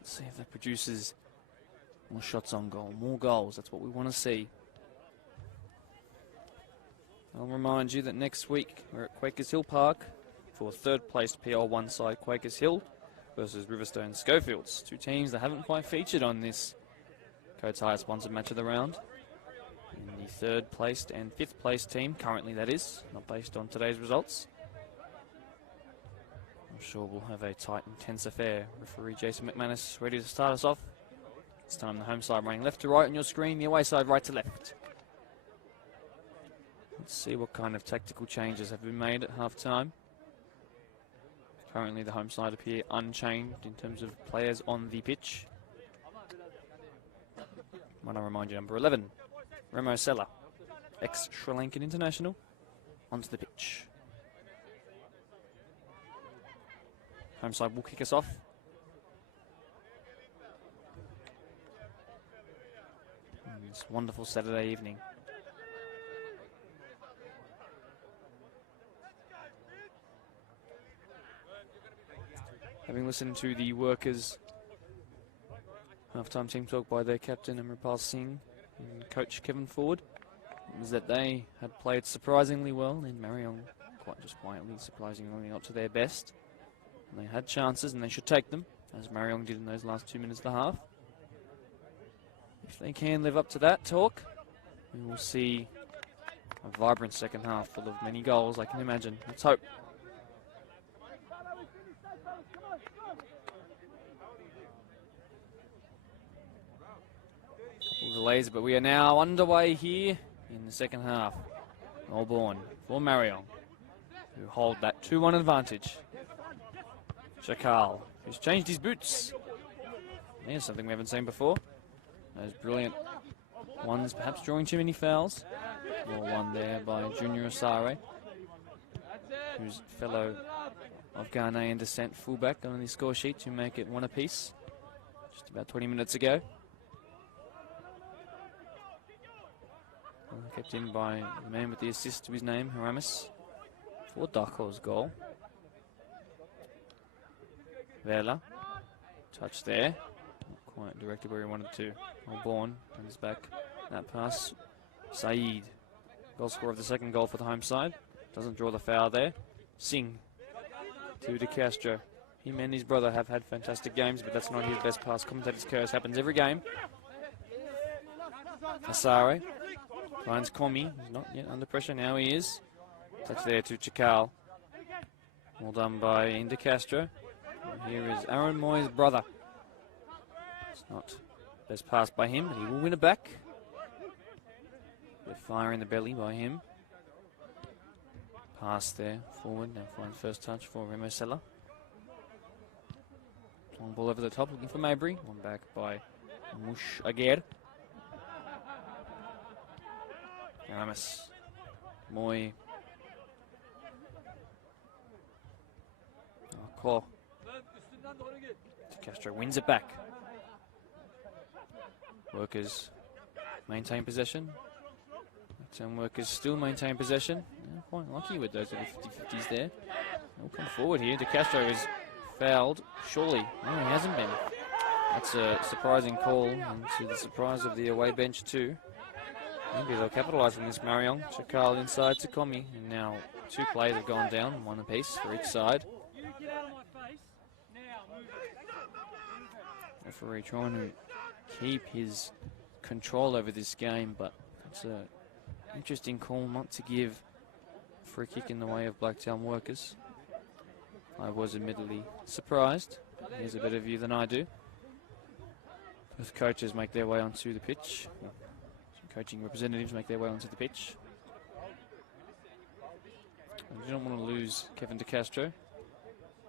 Let's see if that produces more shots on goal, more goals. That's what we want to see. I'll remind you that next week we're at Quakers Hill Park for third-placed PL1 side Quakers Hill versus Riverstone Schofields, 2 teams that haven't quite featured on this Coates Hire sponsored match of the round. And the third-placed and fifth-placed team, currently that is, not based on today's results. I'm sure we'll have a tight, intense affair. Referee Jason McManus ready to start us off. This time the home side running left to right on your screen, the away side right to left. Let's see what kind of tactical changes have been made at half-time. Currently the home side appear unchanged in terms of players on the pitch. Might I remind you, number 11, Remo Sella, ex-Sri Lankan international, onto the pitch. Home side will kick us off. On this wonderful Saturday evening. Having listened to the Workers half-time team talk by their captain Amrapal Singh and coach Kevin Ford, was that they had played surprisingly well in Marayong, quite just quietly, surprisingly not to their best. And they had chances and they should take them, as Marayong did in those last 2 minutes of the half. If they can live up to that talk, we will see a vibrant second half full of many goals, I can imagine. Let's hope. Delays, but we are now underway here in the second half. Melbourne for Marayong, who hold that 2-1 advantage. Shakal, who's changed his boots. There's something we haven't seen before. Those brilliant ones, perhaps drawing too many fouls. Or one there by Junior Asare, who's fellow of Ghanaian descent fullback on the score sheet to make it 1 apiece just about 20 minutes ago. Kept in by the man with the assist to his name, Haramis, for Dako's goal. Vela, touch there, not quite directed where he wanted to. Melbourne comes back, that pass. Saeed, goal scorer of the second goal for the home side, doesn't draw the foul there. Singh to De Castro. Him and his brother have had fantastic games, but that's not his best pass. Commentator's curse happens every game. Asare finds Komi, he's not yet under pressure, now he is. Touch there to Chakal. Well done by De Castro. And here is Aaron Moy's brother. It's not best pass by him, but he will win it back. With fire in the belly by him. Pass there, forward, now finds first touch for Remo Sella. Long ball over the top, looking for Maybury. One back by Mush Aguirre. Aramis, Moy, Castro wins it back. Workers maintain possession. Some workers still maintain possession. Yeah, quite lucky with those little 50-50s there. They'll come forward here. De Castro is fouled. Surely. No, he hasn't been. That's a surprising call, and to the surprise of the away bench too. Maybe they'll capitalise on this, Marayong. Chakal inside to Komi. And now 2 players have gone down, 1 apiece for each side. You get out of my face. Now, move it. Referee trying to keep his control over this game, but it's an interesting call not to give free kick in the way of Blacktown Workers. I was admittedly surprised. He has a better view than I do. Both coaches make their way onto the pitch. Some coaching representatives make their way onto the pitch. I do not want to lose Kevin De Castro,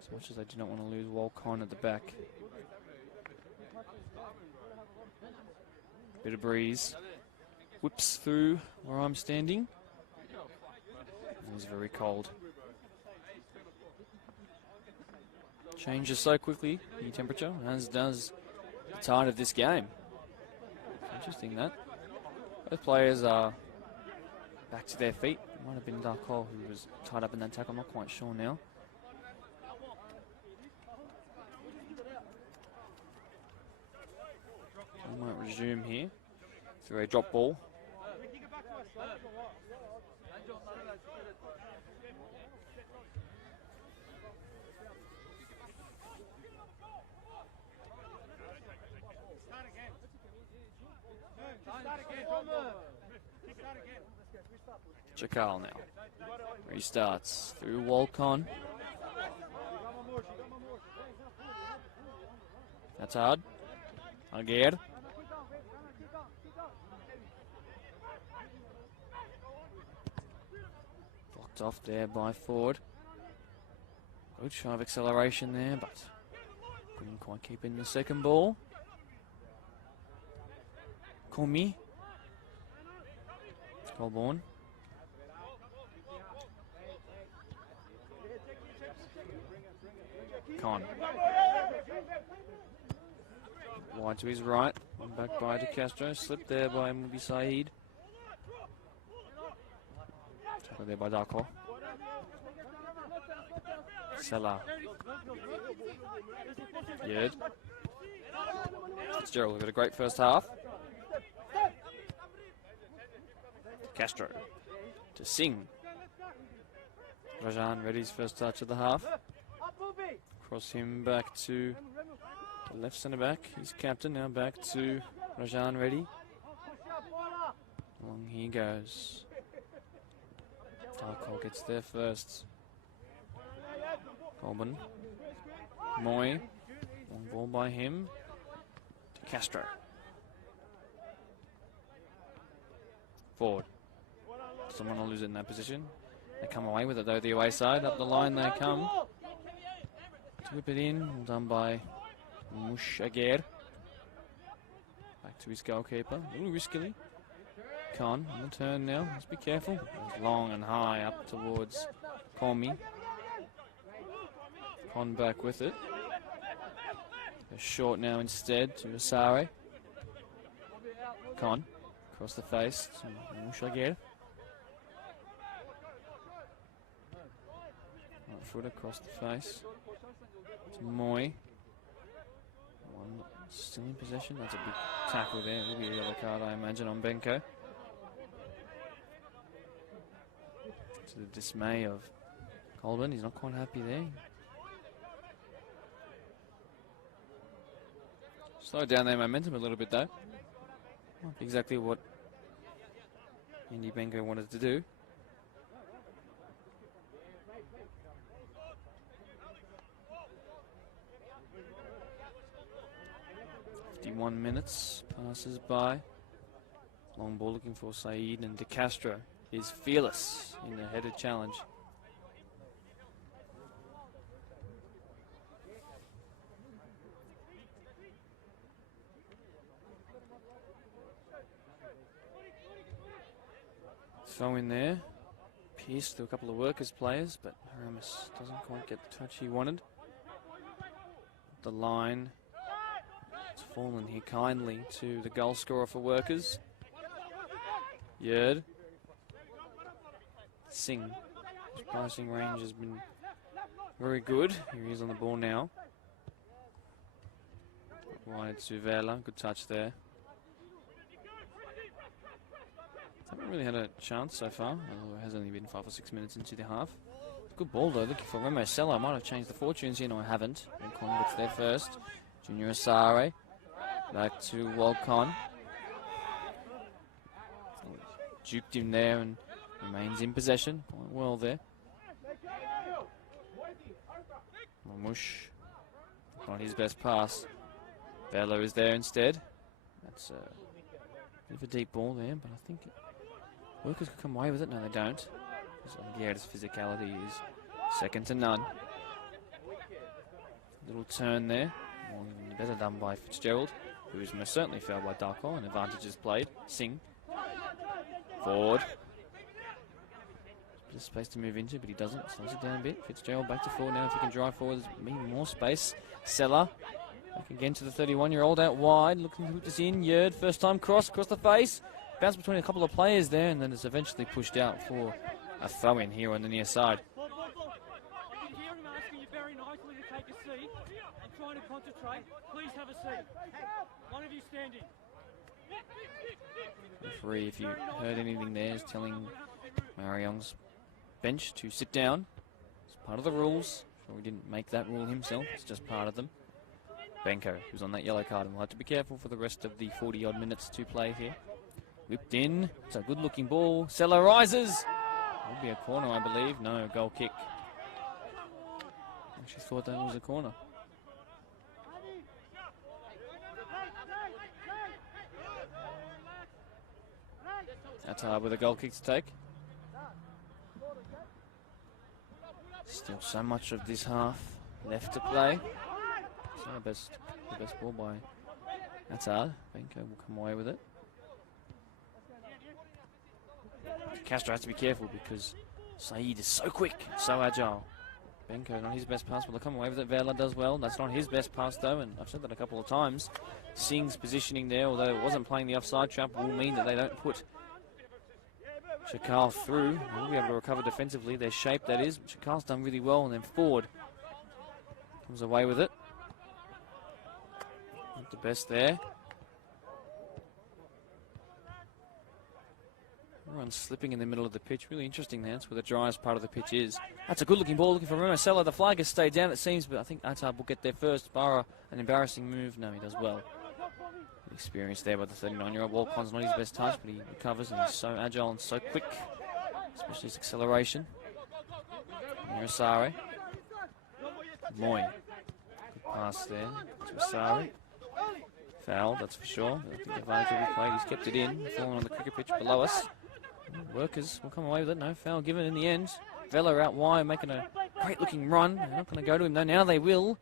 as much as I do not want to lose Walcon at the back. Bit of breeze. Whips through where I'm standing. It is very cold. Changes so quickly, the temperature, as does the tide of this game. Interesting that. Both players are back to their feet. It might have been Darko who was tied up in that tackle, I'm not quite sure now. We might resume here through a drop ball. Chakal now restarts through Walcon. That's hard. Aguirre. Blocked off there by Ford. Good try of acceleration there, but couldn't quite keep in the second ball. Komi. Colborne. Con. Wide to his right. And back by De Castro. Slipped there by Mubi Saeed. Tackled there by Darko. Salah. Good. Fitzgerald got a great first half. Castro to Singh. Rajan Reddy's first touch of the half. Cross him back to the left centre back. He's captain now, back to Rajan Reddy. Along he goes. Darko gets there first. Colburn. Moy. Long ball by him. To Castro. Forward. Someone will lose it in that position. They come away with it though, the away side. Up the line they come. To whip it in. All done by Mushaguer. Back to his goalkeeper. A little riskily. Khan on the turn now. Let's be careful. It's long and high up towards Komi. Khan back with it. Goes short now instead to Asare. Khan across the face to Mushaguer. Right foot across the face. To Moy. One still in possession. That's a big tackle there. It will be a yellow card, I imagine, on Benko. To the dismay of Colburn. He's not quite happy there. Slowed down their momentum a little bit though. Not exactly what Andy Benko wanted to do. .51 minutes passes by. Long ball looking for Saeed, and De Castro is fearless in the headed challenge. Throw in there. Pierce to a couple of Workers players, but Haramis doesn't quite get the touch he wanted. The line. It's fallen here kindly to the goal scorer for Workers. Yerd. Singh. His passing range has been very good. Here he is on the ball now. Wide to Vela. Good touch there. Haven't really had a chance so far. Although it has only been 5 or 6 minutes into the half. Good ball though. Looking for Remo Sella. I might have changed the fortunes here. No, I haven't. Walcon gets there first. Junior Asare. Back to Walcon. Duped him there and remains in possession. Quite well there. Mamush. Not his best pass. Velo is there instead. That's a bit of a deep ball there, but I think Workers could come away with it. No, they don't. His physicality is second to none. Little turn there. Better done by Fitzgerald, who is most certainly fouled by Darko, and advantage is played. Singh. Forward. Bit of space to move into, but he doesn't. Slows it down a bit. Fitzgerald back to forward now. If he can drive forward, there's maybe more space. Sella. Back again to the 31-year-old out wide. Looking to hook this in. Yerd, first time cross across the face. Bounce between a couple of players there, and then it's eventually pushed out for a throw-in here on the near side. I can hear him asking you very nicely to take a seat. I'm trying to concentrate. Please have a seat. One of you standing. Referee, if you heard anything there, is telling Marayong's bench to sit down. It's part of the rules. Sure, he didn't make that rule himself. It's just part of them. Benko, who's on that yellow card, and will have to be careful for the rest of the 40-odd minutes to play here. Whipped in. It's a good-looking ball. Sella rises. Will be a corner, I believe. No, goal kick. Actually thought that was a corner. That's hard with a goal kick to take. Still so much of this half left to play. So the best ball by Atard. Benko will come away with it. Castro has to be careful because Saeed is so quick, so agile. Benko, not his best pass, but they'll come away with it. Vela does well. That's not his best pass though, and I've said that a couple of times. Singh's positioning there, although it wasn't playing the offside trap, will mean that they don't put Shakal through. They'll be able to recover defensively. Their shape, that is. Shakal's done really well, and then forward comes away with it. Not the best there. Everyone's slipping in the middle of the pitch. Really interesting there. That's where the driest part of the pitch is. That's a good-looking ball looking for Remo Sella. The flag has stayed down, it seems, but I think Attab will get there first. Barra, an embarrassing move. No, he does well. Good experience there by the 39-year-old. Walcon's not his best touch, but he recovers and he's so agile and so quick, especially his acceleration. Asare. Moy. Good pass there to Asare. Foul, that's for sure. I think the advantage will be played. He's kept it in, falling on the cricket pitch below us. Workers will come away with it. No foul given in the end. Vela out wide, making a great-looking run. They're not going to go to him, though. Now they will.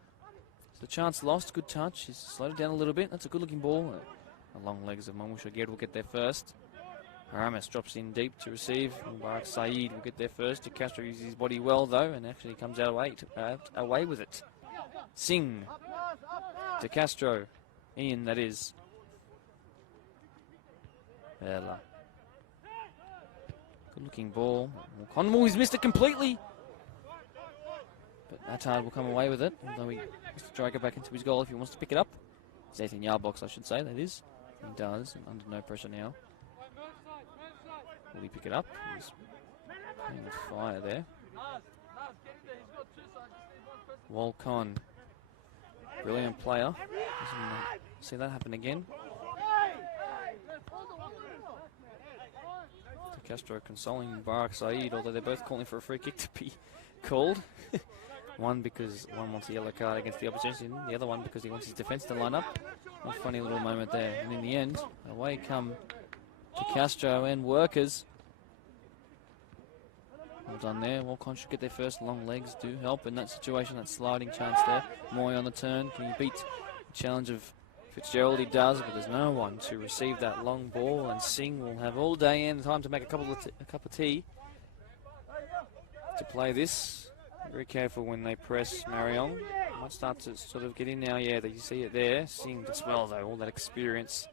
It's the chance lost. Good touch. He's slowed it down a little bit. That's a good-looking ball. The long legs of Mamush Aged will get there first. Haramis drops in deep to receive. Mubarak Saeed will get there first. De Castro uses his body well, though, and actually comes out away with it. Singh. De Castro. Ian, that is. Vela. Good looking ball. Conwell, he's missed it completely. But Atard will come away with it, although he has to drag it back into his goal if he wants to pick it up. His 18-yard box, I should say, that is. He does, and under no pressure now. Will he pick it up? He's playing with fire there. Walcon. Brilliant player. Doesn't see that happen again. De Castro consoling Mubarak Saeed, although they're both calling for a free kick to be called. One because one wants a yellow card against the opposition, the other one because he wants his defence to line up. A funny little moment there. And in the end, away come De Castro and Workers. Well done there. Walcon should get their first. Long legs do help in that situation. That sliding chance there. Moy on the turn. Can he beat the challenge of Fitzgerald? He does, but there's no one to receive that long ball. And Singh will have all day and time to make a cup of tea to play this. Very careful when they press Marayong. might start to sort of get in now. Yeah, you see it there. Singh does well, though. All that experience.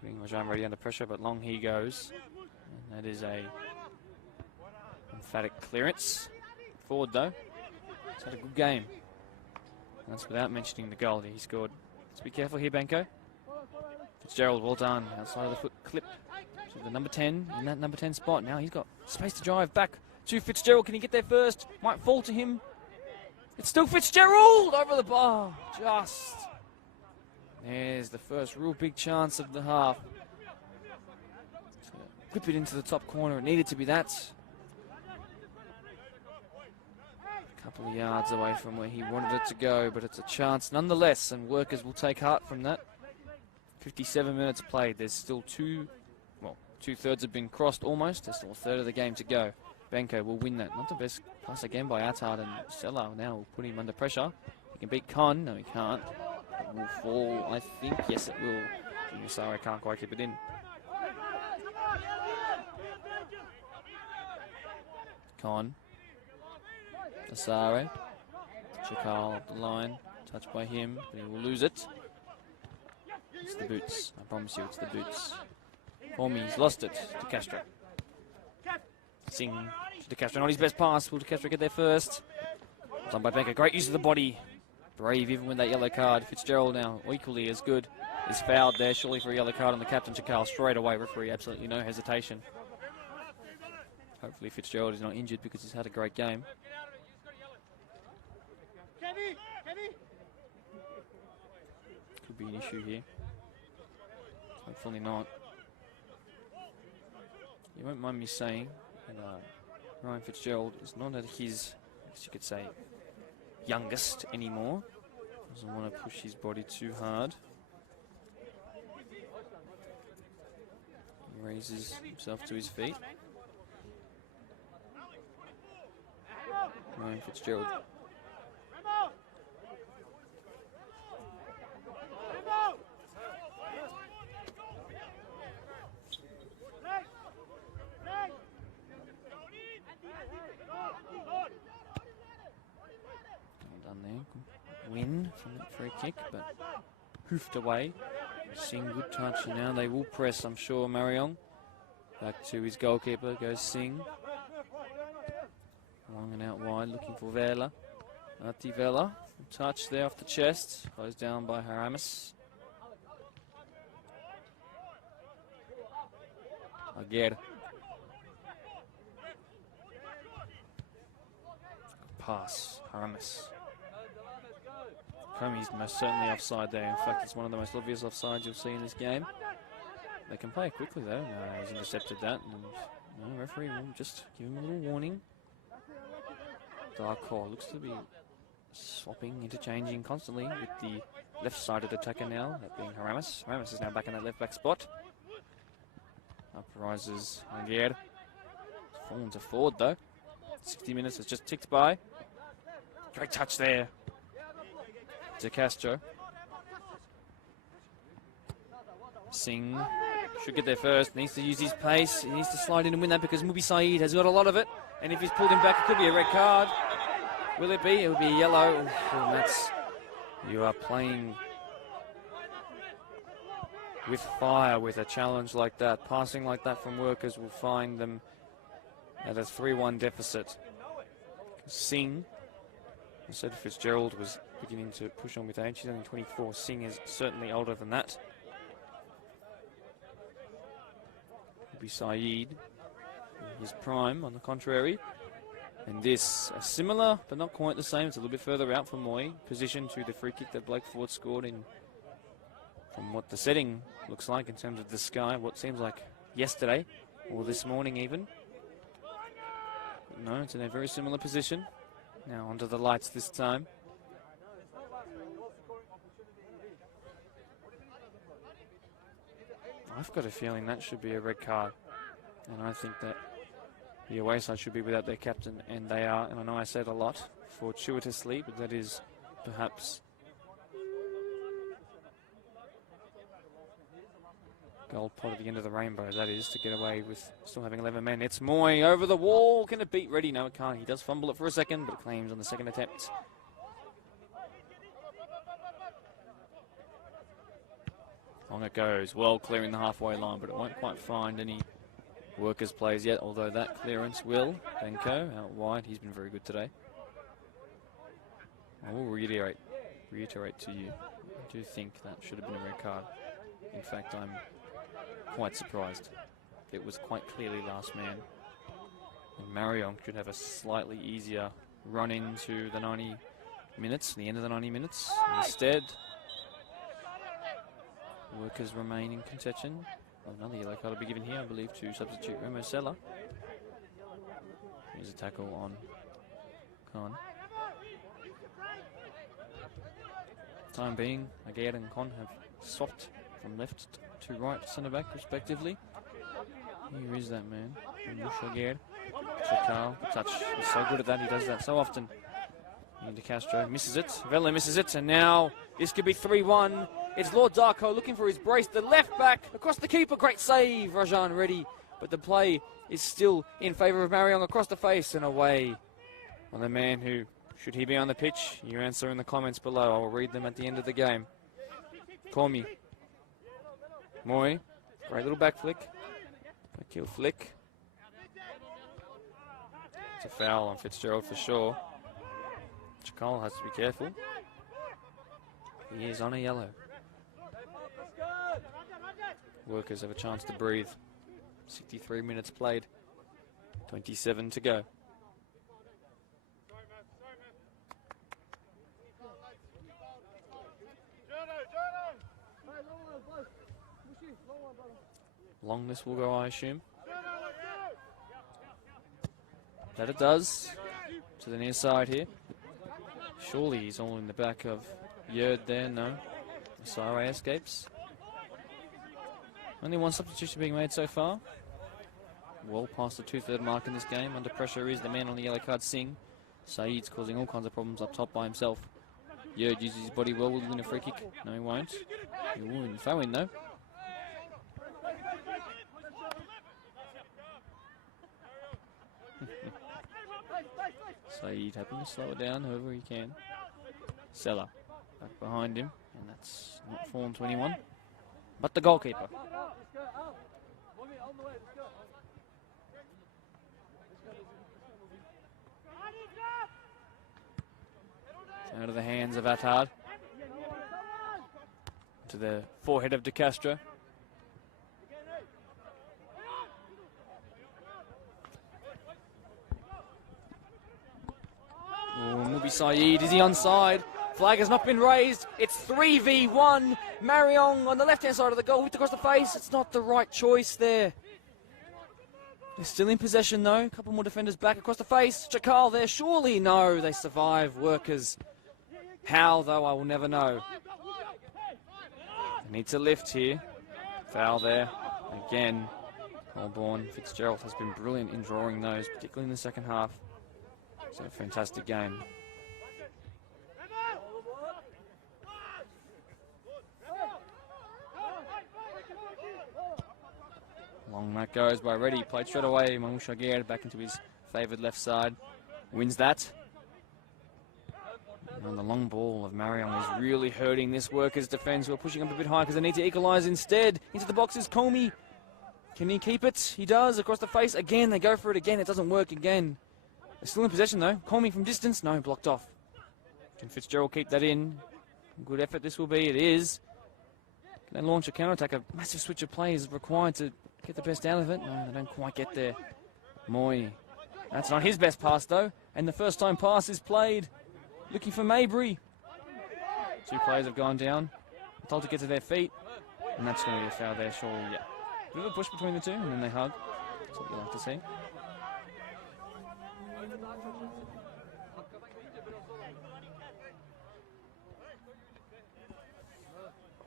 Putting Marayong ready under pressure, but long he goes. And that is a emphatic clearance. Forward, though. He's had a good game. And that's without mentioning the goal that he scored. Let's be careful here, Benko. Fitzgerald, well done. Outside of the foot clip. So the number 10 in that number 10 spot. Now he's got space to drive back to Fitzgerald. Can he get there first? Might fall to him. It's still Fitzgerald over the bar. Just. There's the first real big chance of the half. So whip it into the top corner. It needed to be that. A couple of yards away from where he wanted it to go, but it's a chance nonetheless, and Workers will take heart from that. 57 minutes played. There's still two-thirds have been crossed almost. There's still a third of the game to go. Benko will win that. Not the best pass again by Attard, and Seller now will put him under pressure. He can beat Con. No, he can't. It will fall, I think. Yes, it will. Musare can't quite keep it in. Con. Asare. Chakal up the line. Touched by him, but he will lose it. It's the boots. I promise you, it's the boots. For me, he's lost it to Castro. Singh to De Castro. Not his best pass. Will De Castro get there first? Done by Benko. Great use of the body. Brave even with that yellow card. Fitzgerald now equally as good. Is fouled there, surely for a yellow card on the captain. Chakal straight away. Referee absolutely no hesitation. Hopefully Fitzgerald is not injured because he's had a great game. Could be an issue here. Hopefully not. You won't mind me saying that Ryan Fitzgerald is not at his, as you could say, youngest anymore. Doesn't want to push his body too hard. He raises himself to his feet. Ryan Fitzgerald. Done there. Win from that free kick, but hoofed away. Singh good touch now. They will press, I'm sure. Marayong back to his goalkeeper goes Singh. Long and out wide, looking for Vela. Ati Vela, touch there off the chest, closed down by Haramis. Again. Pass, Haramis. Comey's most certainly offside there. In fact, it's one of the most obvious offsides you'll see in this game. They can play it quickly though. No, he's intercepted that. And no, referee will just give him a little warning. Dark looks to be swapping, interchanging constantly with the left-sided attacker now, that being Haramis. Haramis is now back in that left-back spot. Up rises Angier. Fallen to forward though. 60 minutes has just ticked by. Great touch there. De Castro. Singh should get there first. Needs to use his pace. He needs to slide in and win that because Mubi Saeed has got a lot of it. And if he's pulled him back, it could be a red card. Will it be? It will be a yellow. Oh, that's, you are playing with fire with a challenge like that. Passing like that from Workers will find them at a 3-1 deficit. Singh, I said Fitzgerald was beginning to push on with age. He's only 24. Singh is certainly older than that. Will be Saeed. His prime, on the contrary. And this, a similar, but not quite the same. It's a little bit further out from Moy. Position to the free kick that Blake Ford scored in, from what the setting looks like in terms of the sky, what seems like yesterday, or this morning even. But no, it's in a very similar position. Now onto the lights this time. I've got a feeling that should be a red card. And I think that the away side should be without their captain, and they are. And I know I said a lot fortuitously, but that is perhaps gold pot at the end of the rainbow, that is, to get away with still having 11 men. It's Moy over the wall. Can it beat Ready? No, it can't. He does fumble it for a second, but it claims on the second attempt. Long it goes, well clearing the halfway line, but it won't quite find any Workers plays yet, although that clearance will. Benko out wide, he's been very good today. I will reiterate to you, I do think that should have been a red card. In fact, I'm quite surprised. It was quite clearly last man. And Marayong should have a slightly easier run into the 90 minutes, the end of the 90 minutes. Instead, Workers remain in contention. Another yellow card will be given here, I believe, to substitute Remo Sella. Here's a tackle on Khan. Time being, Aguirre and Khan have swapped from left to right centre back, respectively. Here is that man, Aguirre. Chakal, touch. He's so good at that, he does that so often. Into Castro, misses it. Vela misses it, and now this could be 3-1. It's Lord Darko looking for his brace. The left back across the keeper. Great save, Rajan ready. But the play is still in favour of Marayong across the face and away. On the man who, should he be on the pitch? You answer in the comments below. I will read them at the end of the game. Call me. Moy. Great little back flick. Back heel flick. It's a foul on Fitzgerald for sure. Chakal has to be careful. He is on a yellow. Workers have a chance to breathe. 63 minutes played. 27 to go. Long this will go, I assume. That it does. To the near side here. Surely he's all in the back of Yerd there. No. Sare escapes. Only one substitution being made so far. Well past the 2/3 mark in this game. Under pressure is the man on the yellow card, Singh. Saeed's causing all kinds of problems up top by himself. Yerd uses his body well. Will he win a free kick? No, he won't. He will win. Foul in though. Saeed having to slow it down however he can. Sella back behind him, and that's not fallen to anyone but the goalkeeper. Out of the hands of Attard. To the forehead of De Castro. Mubi Saeed, is he onside? Flag has not been raised. It's 3v1. Marayong on the left-hand side of the goal, whipped across the face. It's not the right choice there. They're still in possession though. A couple more defenders back across the face. Chakal there, surely no. They survive. Workers. How though, I will never know. They need to lift here. Foul there. Again. Colborne. Fitzgerald has been brilliant in drawing those, particularly in the second half. It's a fantastic game. Long that goes by Reddy. Played straight away. Mamouche Aguirre back into his favoured left side. Wins that. And the long ball of Marayong is really hurting this Workers' defence, who are pushing up a bit high because they need to equalise instead. Into the boxes, Comey. Can he keep it? He does. Across the face. Again, they go for it again. It doesn't work again. They're still in possession though. Comey from distance. No, blocked off. Can Fitzgerald keep that in? Good effort this will be. It is. Can they launch a counter-attack? A massive switch of play is required to get the best out of it. No, they don't quite get there. Moy. That's not his best pass though. And the first time pass is played. Looking for Maybury. Two players have gone down. Told to get to their feet. And that's going to be a foul there, surely. Yeah. Bit of a push between the two, and then they hug. That's what you like to see.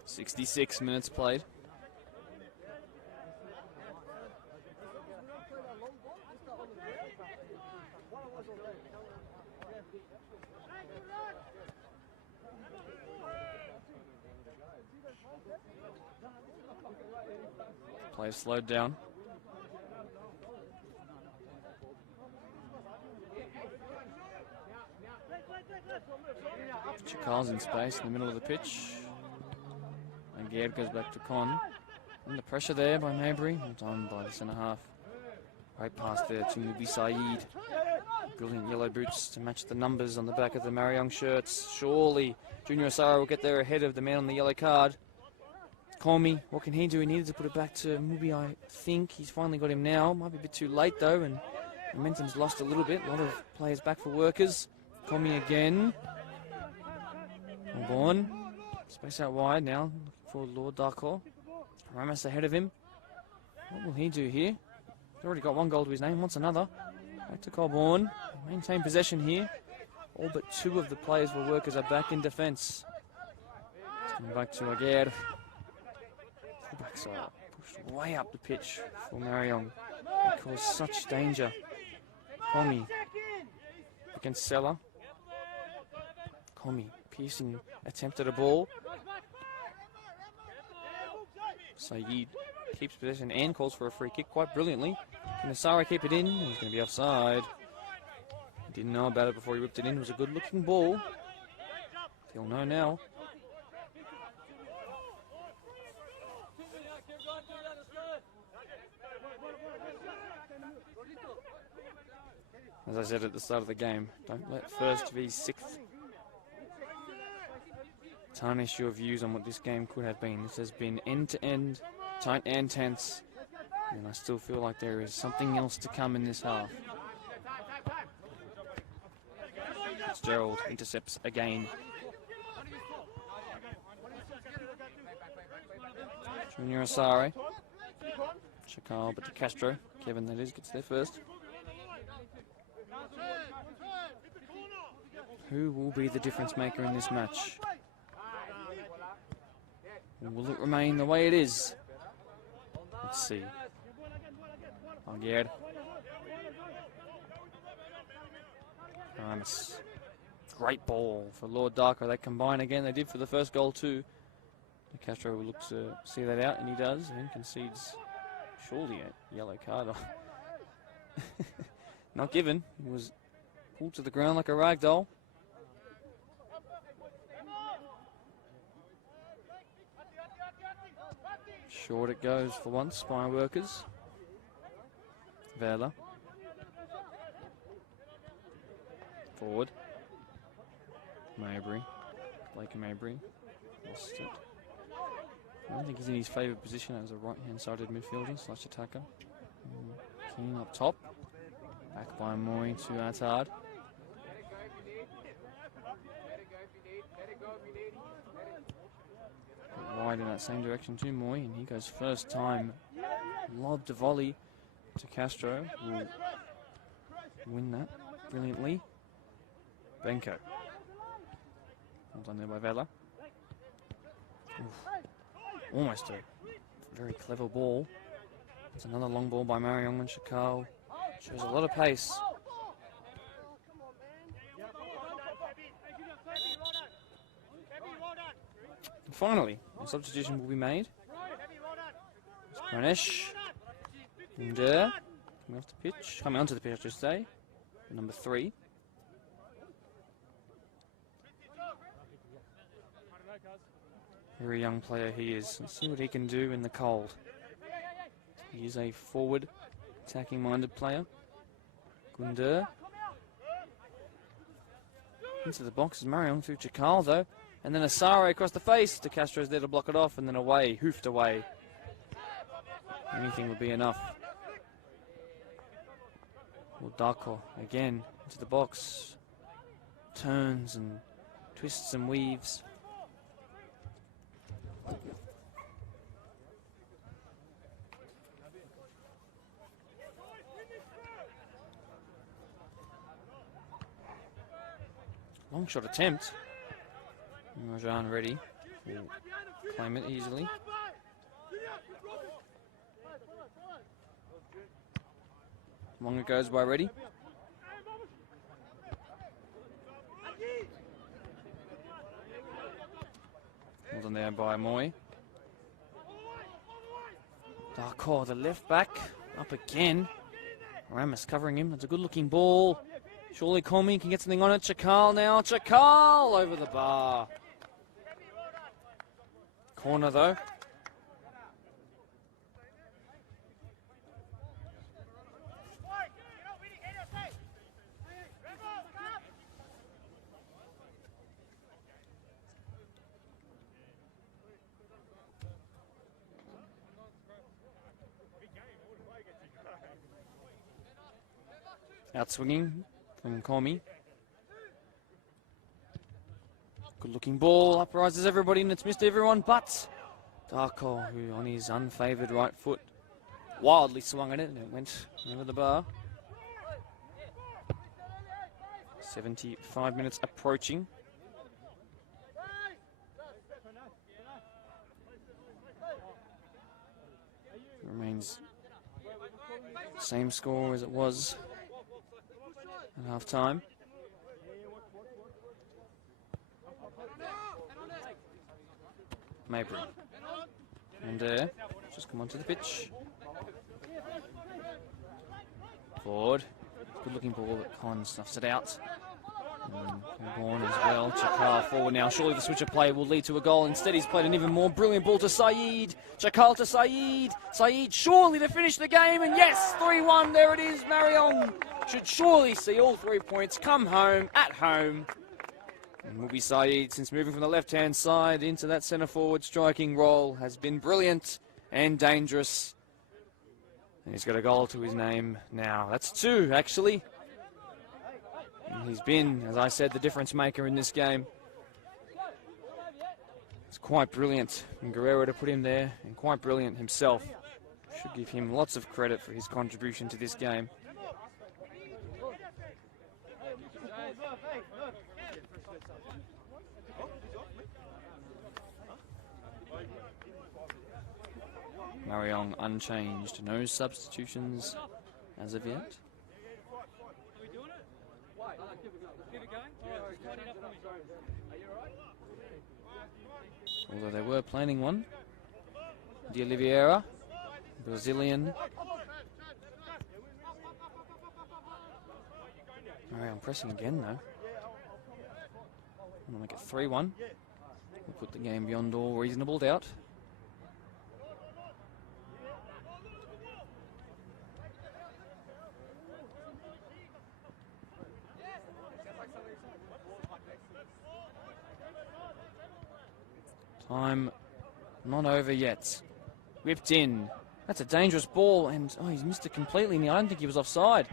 .66 minutes played. Play slowed down. Chakal's in space in the middle of the pitch. Aguirre goes back to Con. Under pressure there by Mabry. Done by the centre half. Great pass there to Mubi Saeed. Brilliant yellow boots to match the numbers on the back of the Marayong shirts. Surely Junior Asara will get there ahead of the man on the yellow card. Comey, what can he do? He needed to put it back to Mubi, I think. He's finally got him now. Might be a bit too late though, and momentum's lost a little bit. A lot of players back for Workers. Comey again. Born. Space out wide now for Lord Darko. Ramos ahead of him. What will he do here? He's already got one goal to his name. Wants another. Back to Colborne. Maintain possession here. All but two of the players for Workers are back in defence. Coming back to Aguirre. Fullbacks are pushed way up the pitch for Marayong. They cause such danger. Comey against Sella. Comey piercing attempt at a ball. Saeed keeps possession and calls for a free kick quite brilliantly. Can Asara keep it in? He's going to be offside. He didn't know about it before he whipped it in. It was a good looking ball. He'll know now. As I said at the start of the game, don't let first v sixth tarnish your views on what this game could have been. This has been end-to-end, tight and tense, and I still feel like there is something else to come in this half. Fitzgerald intercepts again. Junior Asare. Chakal, but to Castro. Kevin, that is, gets there first. Who will be the difference maker in this match? Or will it remain the way it is? Let's see. Aguirre. Ramos. Great ball for Lord Darko. They combine again. They did for the first goal too. Castro will look to see that out, and he does, and concedes surely a yellow card. Not given. He was pulled to the ground like a rag doll. Short it goes for once by Workers. Vela. Forward. Mabry. Blake Mabry. Lost it. I don't think he's in his favourite position as a right-hand sided midfielder / attacker. King up top. Back by Moy to Attard. Wide in that same direction to Moy, and he goes first time. Lobbed a volley to Castro. Will win that brilliantly. Benko. Well done there by Vela. Oof. Almost a very clever ball. It's another long ball by Marayong, and Chakal shows a lot of pace. And finally, a substitution will be made. Pranesh. Coming off the pitch. Coming onto the pitch, I should say. Number 3. Very young player he is. Let's see what he can do in the cold. He is a forward, attacking-minded player. Gunder. Into the box is Marayong through Chakal, though. And then Asare across the face. De Castro's there to block it off, and then away, hoofed away. Anything would be enough. Well, Darko again into the box. Turns and twists and weaves. Long shot attempt. Rajan ready. Will claim it easily. Long it goes by Ready. Well done there by Moy. Darko, the left back, up again. Ramos covering him. That's a good looking ball. Surely Comey can get something on it. Chakal now. Chakal over the bar. corner though. Out swinging from Comey. Good looking ball, up rises everybody and it's missed everyone but Darko, who on his unfavoured right foot wildly swung at it and it went over the bar. 75 minutes approaching. Remains same score as it was at half time. Mabry. And just come onto the pitch. Forward. Good looking ball, but Con snuffs it out. Born as well. Chakal forward now. Surely the switch of play will lead to a goal. Instead, he's played an even more brilliant ball to Saeed. Chakal to Saeed. Saeed surely to finish the game. And yes, 3-1. There it is. Marayong should surely see all 3 points come home at home. And will be Saeed, since moving from the left-hand side into that centre-forward striking role, has been brilliant and dangerous. And he's got a goal to his name now. That's 2, actually. And he's been, as I said, the difference maker in this game. It's quite brilliant. And Guerrero to put him there, and quite brilliant himself. Should give him lots of credit for his contribution to this game. Marayong unchanged. No substitutions as of yet. Although they were planning one. De Oliveira, Brazilian. Marayong pressing again though. I'm going to make it 3-1. We'll put the game beyond all reasonable doubt. Time not over yet. Whipped in. That's a dangerous ball, and he's missed it completely. I don't think he was offside.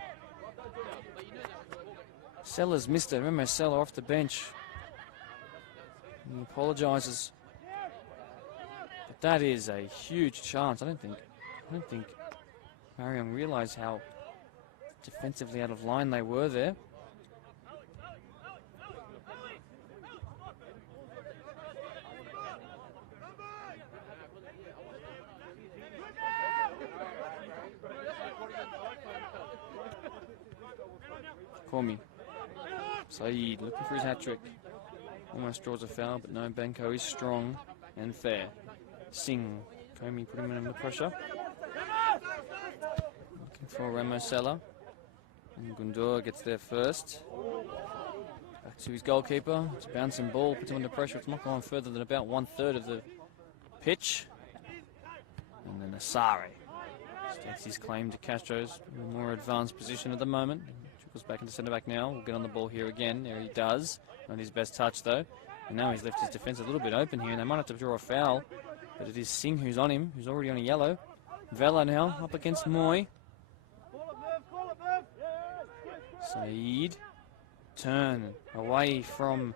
Sellers missed it. Remember Seller off the bench. He apologises. But that is a huge chance. I don't think Marayong realised how defensively out of line they were there. Comey. Saeed looking for his hat-trick. Almost draws a foul, but no, Banco is strong and fair. Singh. Comey put him under pressure. Looking for Ramosella. And Gundur gets there first. Back to his goalkeeper. It's a bouncing ball, puts him under pressure. It's not going further than about 1/3 of the pitch. And then Asare stakes his claim to Castro's more advanced position at the moment. Goes back into centre back now. We'll get on the ball here again. There he does. Not his best touch though. And now he's left his defence a little bit open here, and they might have to draw a foul. But it is Singh who's on him, who's already on a yellow. Vela now up against Moy. Saeed. Turn away from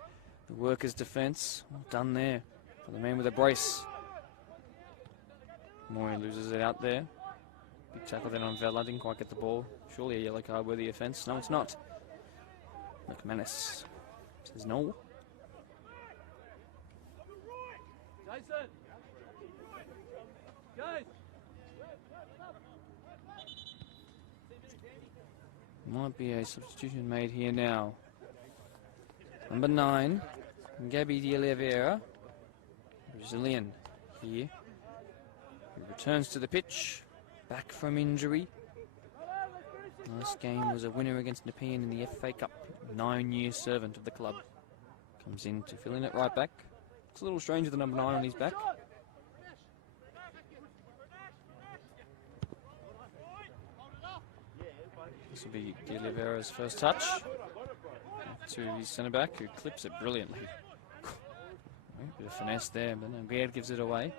the workers' defence. Well done there for the man with a brace. Moy loses it out there. Big tackle then on Vela. Didn't quite get the ball. Surely a yellow card worthy offence. No, it's not. McManus says no. Jason! Guys! Might be a substitution made here now. Number 9, Gabby de Oliveira, Brazilian here. He returns to the pitch, back from injury. Last game was a winner against Nepean in the FA Cup. 9-year servant of the club. Comes in to fill in at right back. Looks a little strange with the number 9 on his back. This will be De Oliveira's first touch to his centre back, who clips it brilliantly. Bit of finesse there, but Aguirre gives it away.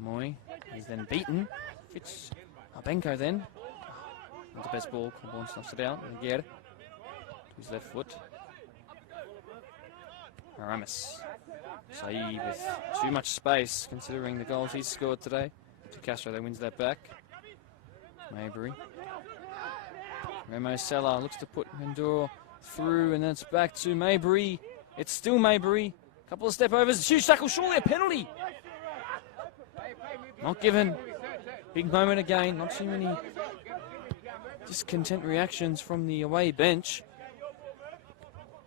Moy is then beaten. Fits Arbenko then. Not the best ball. Corborn snuffs it out. Aguirre to his left foot. Aramis. Saeed with too much space considering the goals he's scored today. To Castro, they wins that back. Maybury. Remo Sella looks to put Enduro through, and then it's back to Maybury. It's still Maybury. Couple of step overs. Huge tackle. Surely a penalty. Not given. Big moment again. Not too many discontent reactions from the away bench.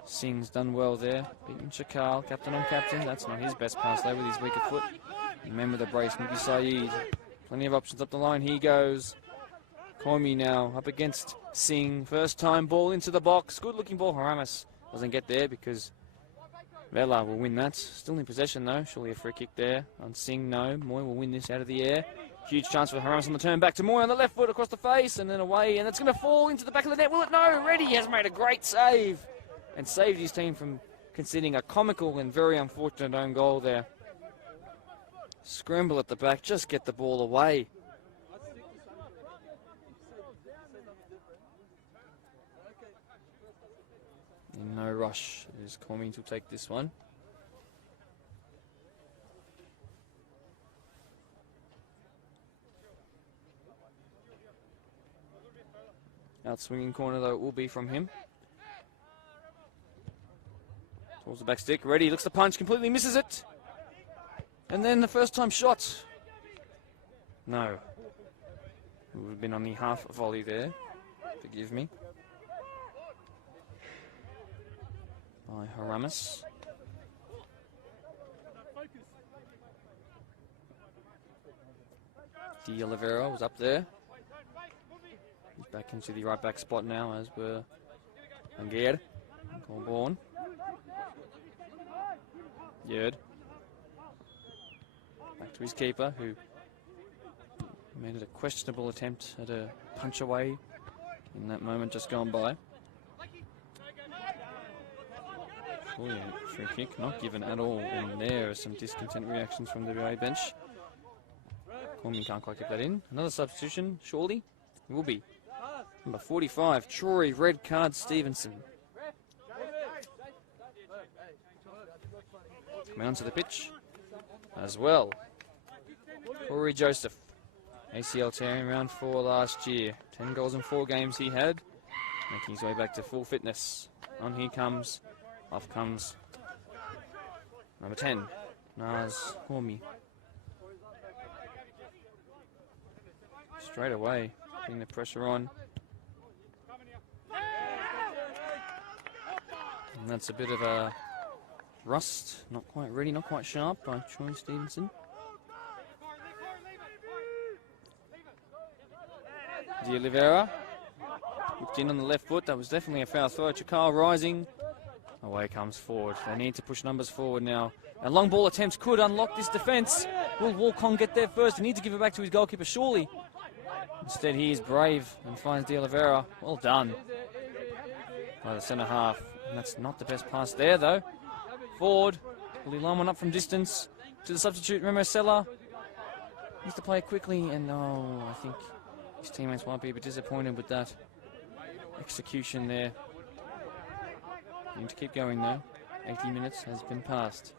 Singh's done well there. Beaten Chakal. Captain on captain. That's not his best pass though with his weaker foot. Remember the brace. Muki Saeed. Plenty of options up the line. He goes. Komi now up against Singh. First time ball into the box. Good looking ball. Haramis doesn't get there because Vela will win that. Still in possession though. Surely a free kick there on Singh. No. Moy will win this out of the air. Huge chance for Haramis on the turn. Back to Moy on the left foot across the face and then away. And it's going to fall into the back of the net. Will it? No. Reddy has made a great save and saved his team from conceding a comical and very unfortunate own goal there. Scramble at the back. Just get the ball away. In no rush is Coming to take this one. Out swinging corner though it will be from him. Towards the back stick. Ready, looks to punch, completely misses it. And then the first time shot. No. It would have been on the half volley there. Forgive me. By Haramis. De Oliveira was up there. He's back into the right back spot now, as were Aguirre and Corborn. Yerd. Back to his keeper, who made it a questionable attempt at a punch away in that moment just gone by. Surely a free kick, not given at all, and there are some discontent reactions from the away bench. Cormier can't quite get that in. Another substitution, surely. It will be. Number 45, Troy, red card, Stevenson. Coming onto the pitch as well. Corey Joseph, ACL tear in round 4 last year. 10 goals in 4 games he had, making his way back to full fitness. On he comes, off comes number 10, Naz Hormi. Straight away, putting the pressure on. And that's a bit of a rust, not quite ready, not quite sharp by Troy Stevenson. De Oliveira whipped in on the left foot. That was definitely a foul throw. Chakal rising. Away comes forward. They need to push numbers forward now. And long ball attempts could unlock this defence. Will Walcon get there first? He needs to give it back to his goalkeeper, surely. Instead, he is brave and finds De Oliveira. Well done by the centre half. And that's not the best pass there, though. Forward. Will he line one up from distance? To the substitute, Remo Sella. Needs to play quickly, and no, I think his teammates might be a bit disappointed with that execution there. Need to keep going, though. 80 minutes has been passed.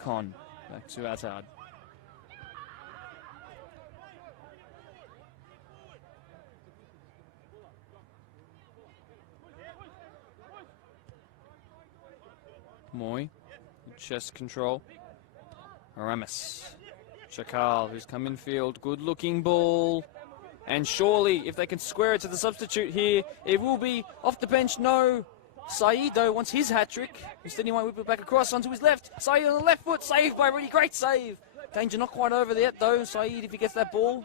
Con, back to Attard. Moy, chest control. Aramis. Chakal, who's come in field. Good looking ball. And surely, if they can square it to the substitute here, it will be off the bench. No. Saeed, though, wants his hat-trick. Instead, he might whip it back across onto his left. Saeed on the left foot. Saved by Reddy. Great save. Danger not quite over yet, though. Saeed, if he gets that ball,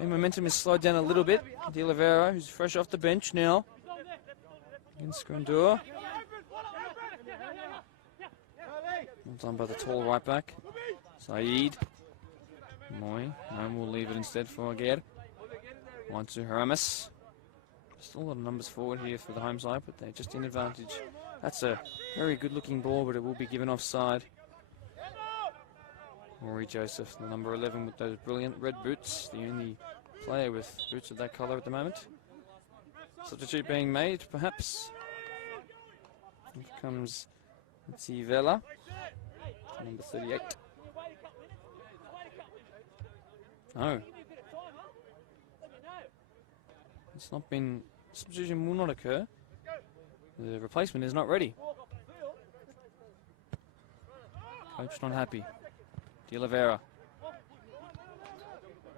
Okay, momentum is slowed down a little bit. De Oliveira, who's fresh off the bench now. Against Grandeur. Well done by the tall right back. Saeed. Moy. No, we'll leave it instead for Aguirre. 1-2 Haramis. Still a lot of numbers forward here for the home side, but they're just in advantage. That's a very good looking ball, but it will be given offside. Rory Joseph, the number 11 with those brilliant red boots. The only player with boots of that colour at the moment. Substitute being made, perhaps. Here comes Vela, number 38. No. It's not been... Substitution will not occur. The replacement is not ready. Coach not happy. De Oliveira.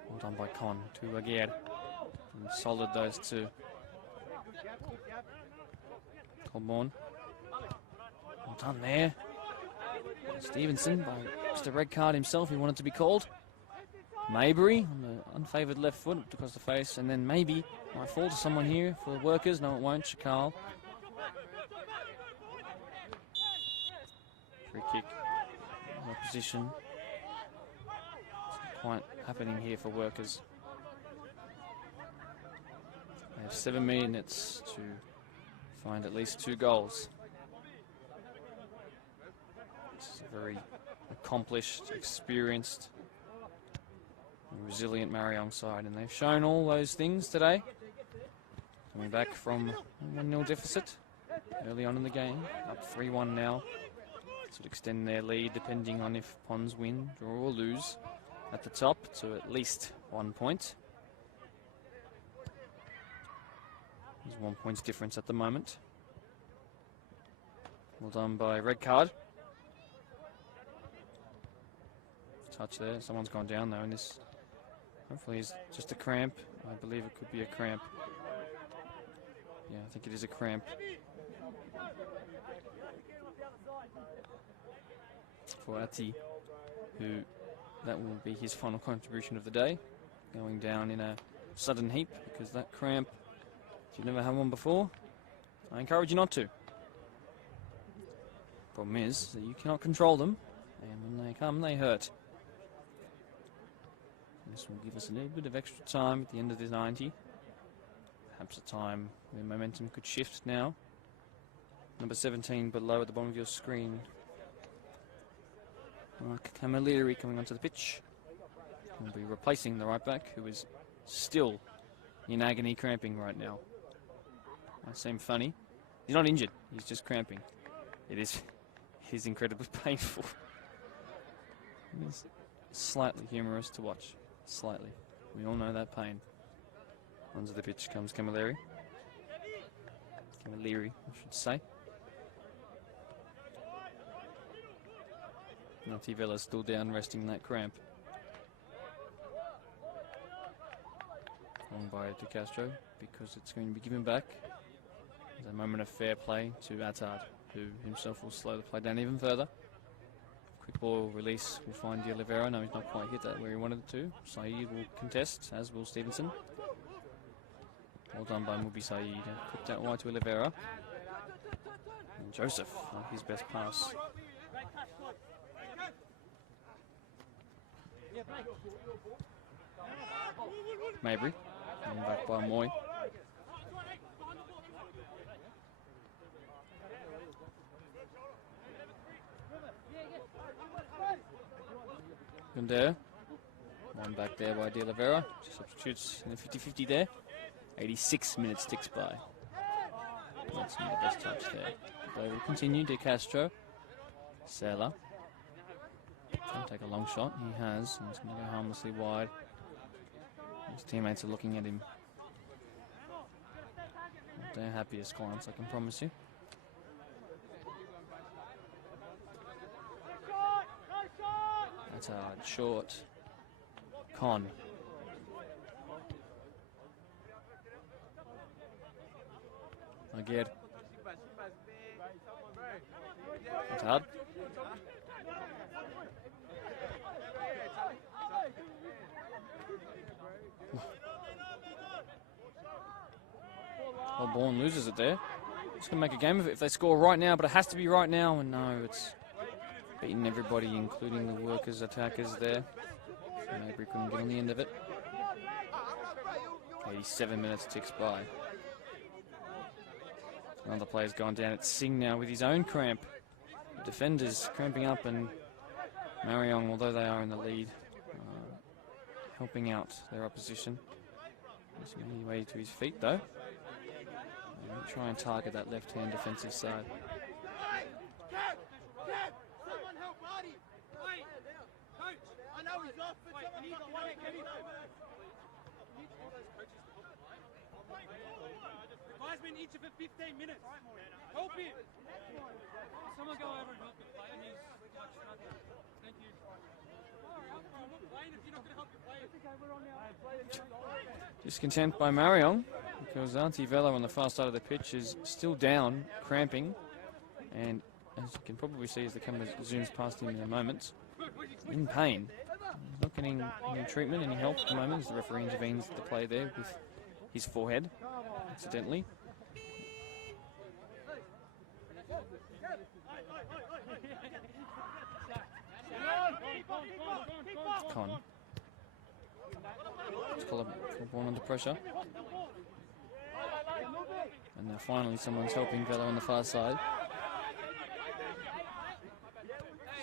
Well done by Con to Aguirre. And solid those two. Colborne. Well done there. Stevenson by just a red card himself. He wanted to be called. Maybury on the unfavoured left foot across the face, and then maybe might fall to someone here for Workers. No, it won't. Shakal. Free kick. Opposition. It's not quite happening here for Workers. They have 7 minutes to find at least 2 goals. This is a very accomplished, experienced, resilient Marayong side, and they've shown all those things today. Coming back from a 1-0 deficit early on in the game, up 3-1 now. This would extend their lead depending on if Pons win, draw or lose at the top to at least 1 point. There's 1 point's difference at the moment. Well done by red card. Touch there, someone's gone down though in this. Hopefully it's just a cramp. I believe it could be a cramp. Yeah, I think it is a cramp. For Ati, who that will be his final contribution of the day. Going down in a sudden heap because that cramp, if you've never had one before, I encourage you not to. Problem is that you cannot control them, and when they come, they hurt. This will give us a little bit of extra time at the end of the 90. Perhaps a time where momentum could shift now. Number 17 below at the bottom of your screen. Mark Camilleri coming onto the pitch. Will be replacing the right back, who is still in agony cramping right now. Might seem funny. He's not injured, he's just cramping. It is incredibly painful. It is slightly humorous to watch. Slightly. We all know that pain. Onto the pitch comes Camilleri. Camilleri, I should say. Vela's still down, resting that cramp. On by De Castro, because it's going to be given back. There's a moment of fair play to Attard, who himself will slow the play down even further. Quick ball release will find De Oliveira. No, he's not quite hit that where he wanted it to. Saeed will contest, as will Stevenson. Well done by Mubi Saeed. Put that wide to Oliveira. And Joseph on his best pass. Maybury. And back by Moy. Gundere. One back there by De Oliveira. Substitutes in the 50-50 there. 86 minutes ticks by. That's not the best touch there. They will continue. De Castro. Sela. Trying to take a long shot. He has. And he's going to go harmlessly wide. His teammates are looking at him. Not their happiest clients, I can promise you. That's hard. Short. Con. Again. That's hard. Holborn loses it there. Just going to make a game of it if they score right now, but it has to be right now. And no, it's beaten everybody, including the workers, attackers there. Maybe couldn't get on the end of it. 87 minutes ticks by. Another player's gone down. It's Singh now with his own cramp. The defenders cramping up, and Marayong, although they are in the lead, helping out their opposition. He's making his way to his feet though. And try and target that left-hand defensive side. The guy's been injured for 15 minutes. Help him. Someone go over and help the player. He's like struggling. Thank you. I'm not playing if you're not going to help your player. Discontent by Marayong because Auntie Velo on the far side of the pitch is still down, cramping, and as you can probably see as the camera zooms past him in a moment, in pain. He's not getting any treatment, any help at the moment as the referee intervenes the play there with his forehead, accidentally. Con. Let's call one under pressure. And now finally someone's helping Velo on the far side.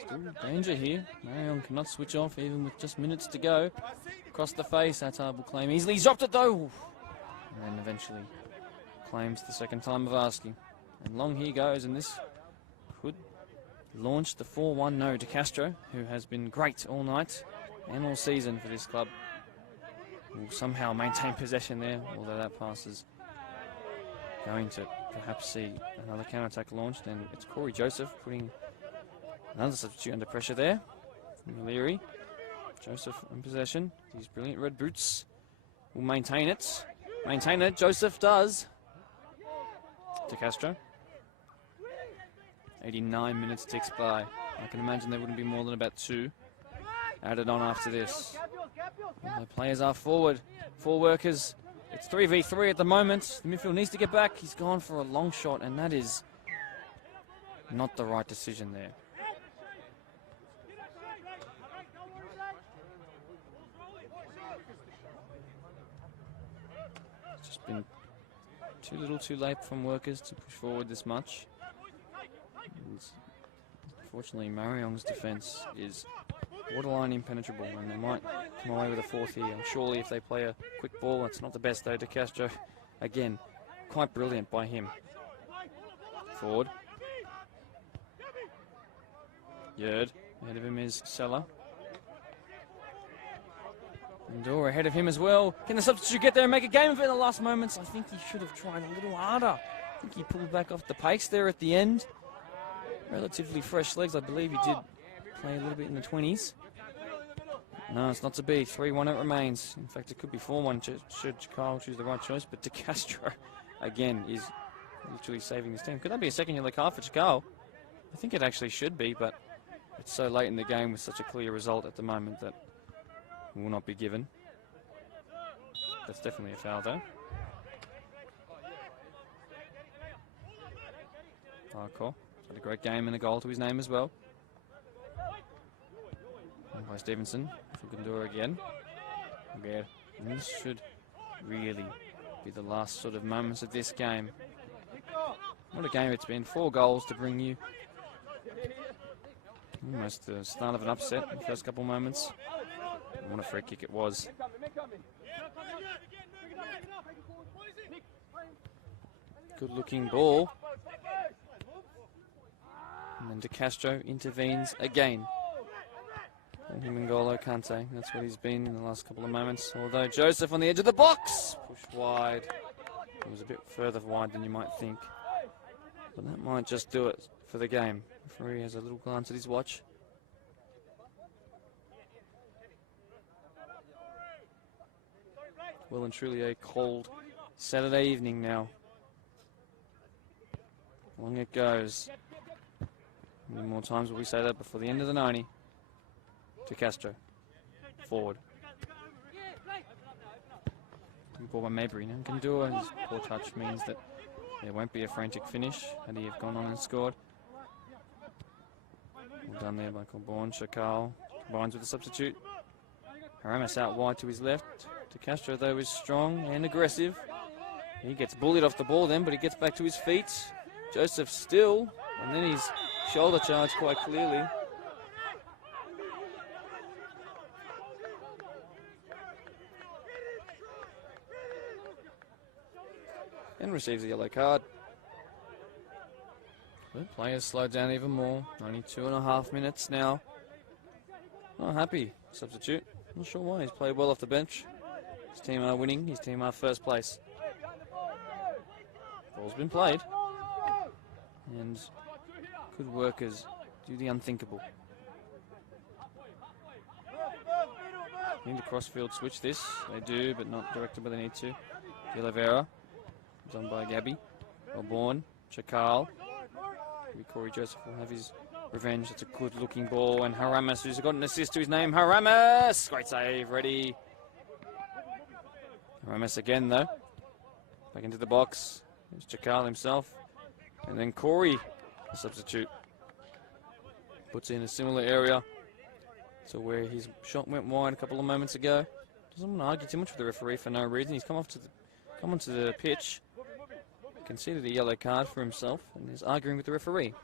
Still danger here. Marayong cannot switch off even with just minutes to go. Across the face, Attab will claim easily. He's dropped it though! And then eventually claims the second time of asking. And long he goes, and this could launch the 4-1 no to Castro, who has been great all night and all season for this club. Will somehow maintain possession there, although that pass is going to perhaps see another counter-attack launched, and it's Corey Joseph putting another substitute under pressure there. From Leary. Joseph in possession. These brilliant red boots will maintain it. Maintain it. Joseph does. To Castro. 89 minutes ticks by. I can imagine there wouldn't be more than about 2 added on after this. All the players are forward. 4 workers. It's 3v3 at the moment. The midfield needs to get back. He's gone for a long shot, and that is not the right decision there. It's just been too little too late from workers to push forward this much. And unfortunately, Marayong's defence is borderline impenetrable, and they might come away with a 4th here. And surely if they play a quick ball, it's not the best though. De Castro, again, quite brilliant by him. Forward. Yerd, ahead of him is Sella. Ndor ahead of him as well. Can the substitute get there and make a game of it in the last moments? I think he should have tried a little harder. I think he pulled back off the pace there at the end. Relatively fresh legs. I believe he did play a little bit in the 20s. No, it's not to be. 3-1 it remains. In fact, it could be 4-1 should Kyle choose the right choice. But De Castro, again, is literally saving his team. Could that be a second yellow card for Chakal? I think it actually should be, but it's so late in the game with such a clear result at the moment that it will not be given. That's definitely a foul, though. Parkour had a great game and a goal to his name as well. And by Stevenson for Gundura again. And this should really be the last sort of moments of this game. What a game it's been. 4 goals to bring you. Almost the start of an upset in the first couple moments. And what a free kick it was. Good looking ball. And then De Castro intervenes again. And N'Golo Kante, that's what he's been in the last couple of moments. Although Joseph on the edge of the box, pushed wide. It was a bit further wide than you might think. But that might just do it for the game. The referee has a little glance at his watch. Well and truly a cold Saturday evening now. Along it goes. How many more times will we say that before the end of the 90? To Castro. Forward. Good ball by Mabry. Now Gandua, his poor touch means that there won't be a frantic finish had he have gone on and scored. Well done there by Colborne. Shakal combines with the substitute. Haramis out wide to his left. De Castro, though, is strong and aggressive. He gets bullied off the ball then, but he gets back to his feet. Joseph still, and then he's shoulder charged quite clearly. And receives a yellow card. The players slow down even more. Only 2.5 minutes now. Not happy, substitute. Not sure why. He's played well off the bench. His team are winning. His team are first place. Ball's been played. And good workers do the unthinkable. Need to crossfield switch this. They do, but not directed where they need to. De Oliveira. Done by Gabby. Colborne. Chakal. Maybe Corey Joseph will have his revenge. It's a good looking ball. And Haramis, who's got an assist to his name. Haramis! Great save. Ready. Haramis again, though. Back into the box. There's Chakal himself. And then Corey, the substitute. Puts in a similar area to where his shot went wide a couple of moments ago. Doesn't want to argue too much with the referee for no reason. He's come onto the pitch. Conceded a yellow card for himself and is arguing with the referee.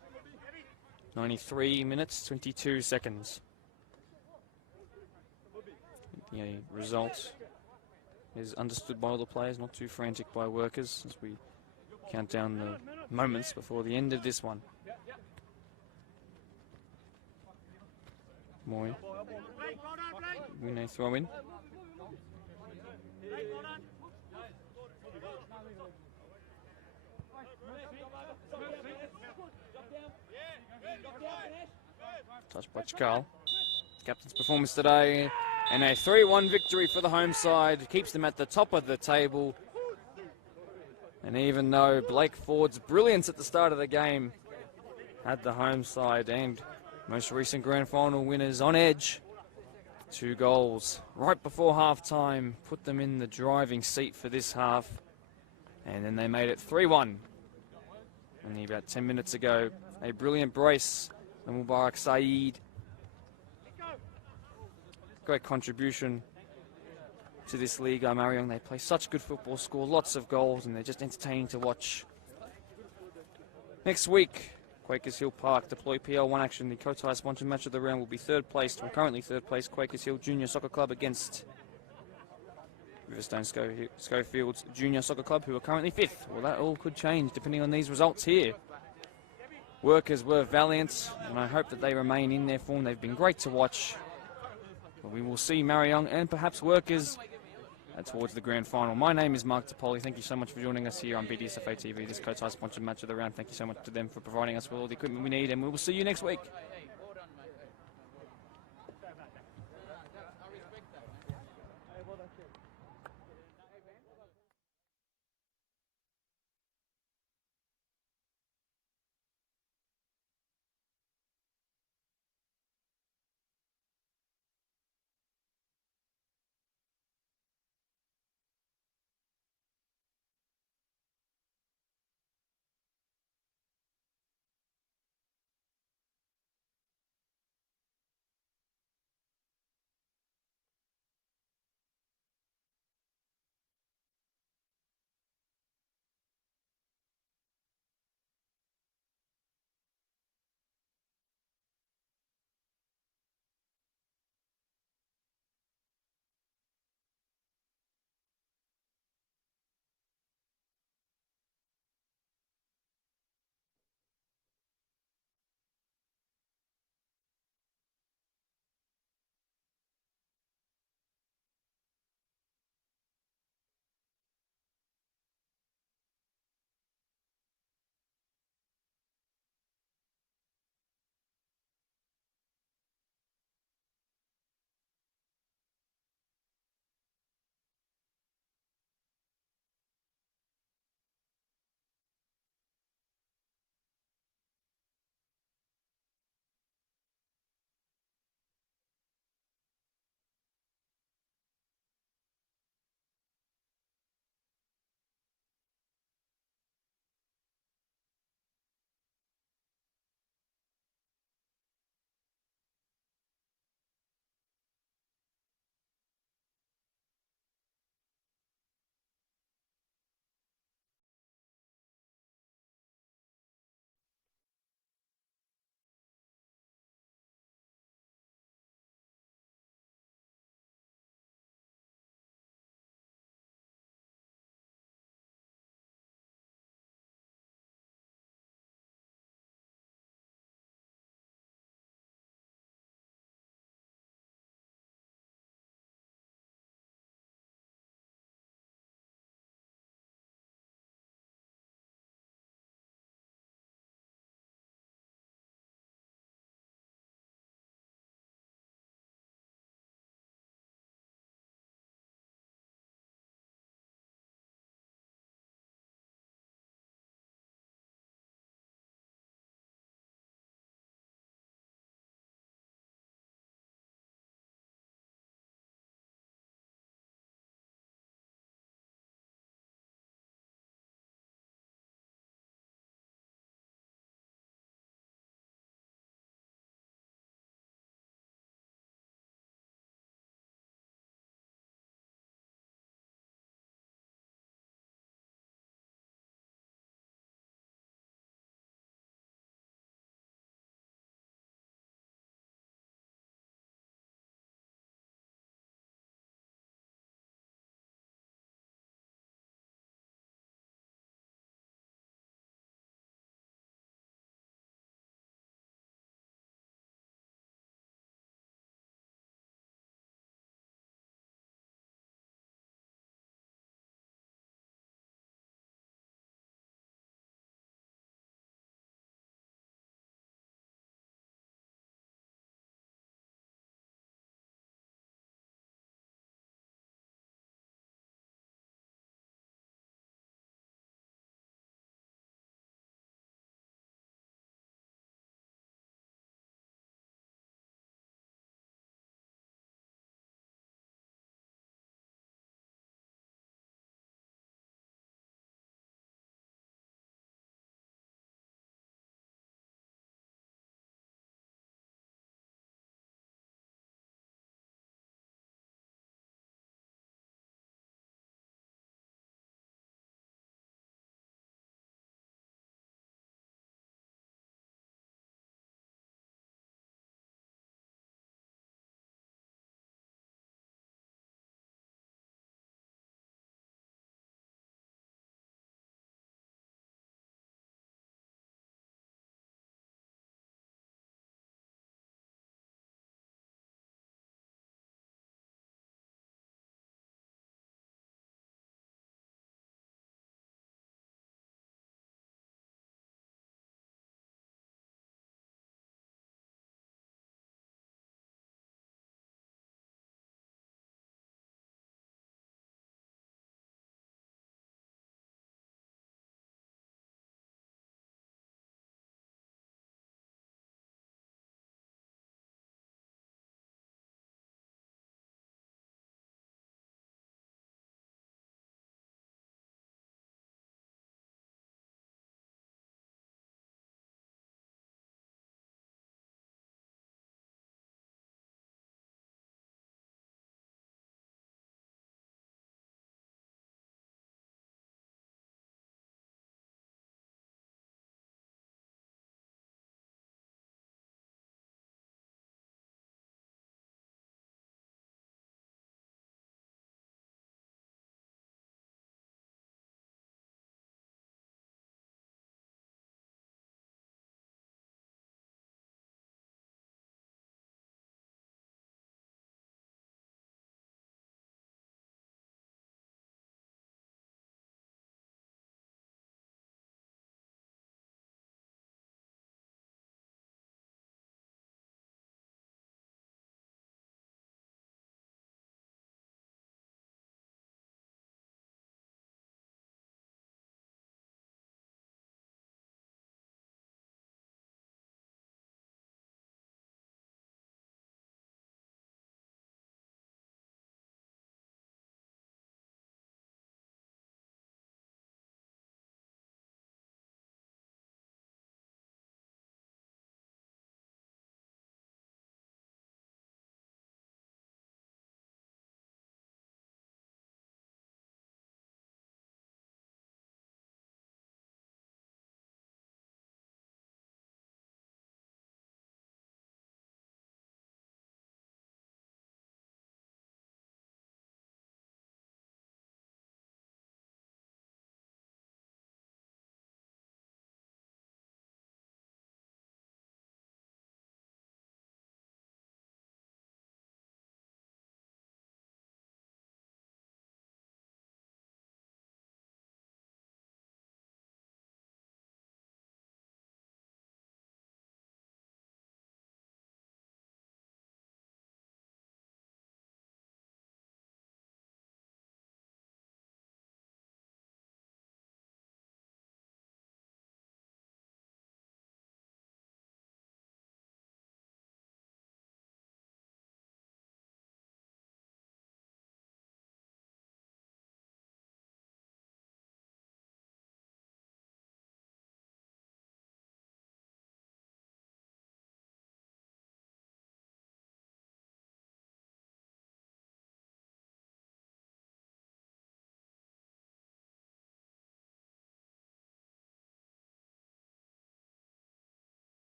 93 minutes, 22 seconds. The result is understood by all the players, not too frantic by workers as we count down the moments before the end of this one. Moy. Win a throw in. Touched by Chakal. Captain's performance today. And a 3-1 victory for the home side. Keeps them at the top of the table. And even though Blake Ford's brilliance at the start of the game had the home side and most recent grand final winners on edge, 2 goals right before half-time put them in the driving seat for this half. And then they made it 3-1. Only about 10 minutes ago, a brilliant brace from Mubarak Saeed. Great contribution to this league, Marayong. They play such good football, score lots of goals, and they're just entertaining to watch. Next week, Quakers Hill Park deploy PL1 action. The Kotai sponsored match of the round will be currently third place, Quakers Hill Junior Soccer Club against Riverstone Schofields Junior Soccer Club, who are currently 5th. Well, that all could change depending on these results here. Workers were valiant, and I hope that they remain in their form. They've been great to watch. But we will see Marayong and perhaps Workers towards the grand final. My name is Mark Topoli. Thank you so much for joining us here on BDSFA TV, this Kotai sponsored match of the round. Thank you so much to them for providing us with all the equipment we need, and we will see you next week.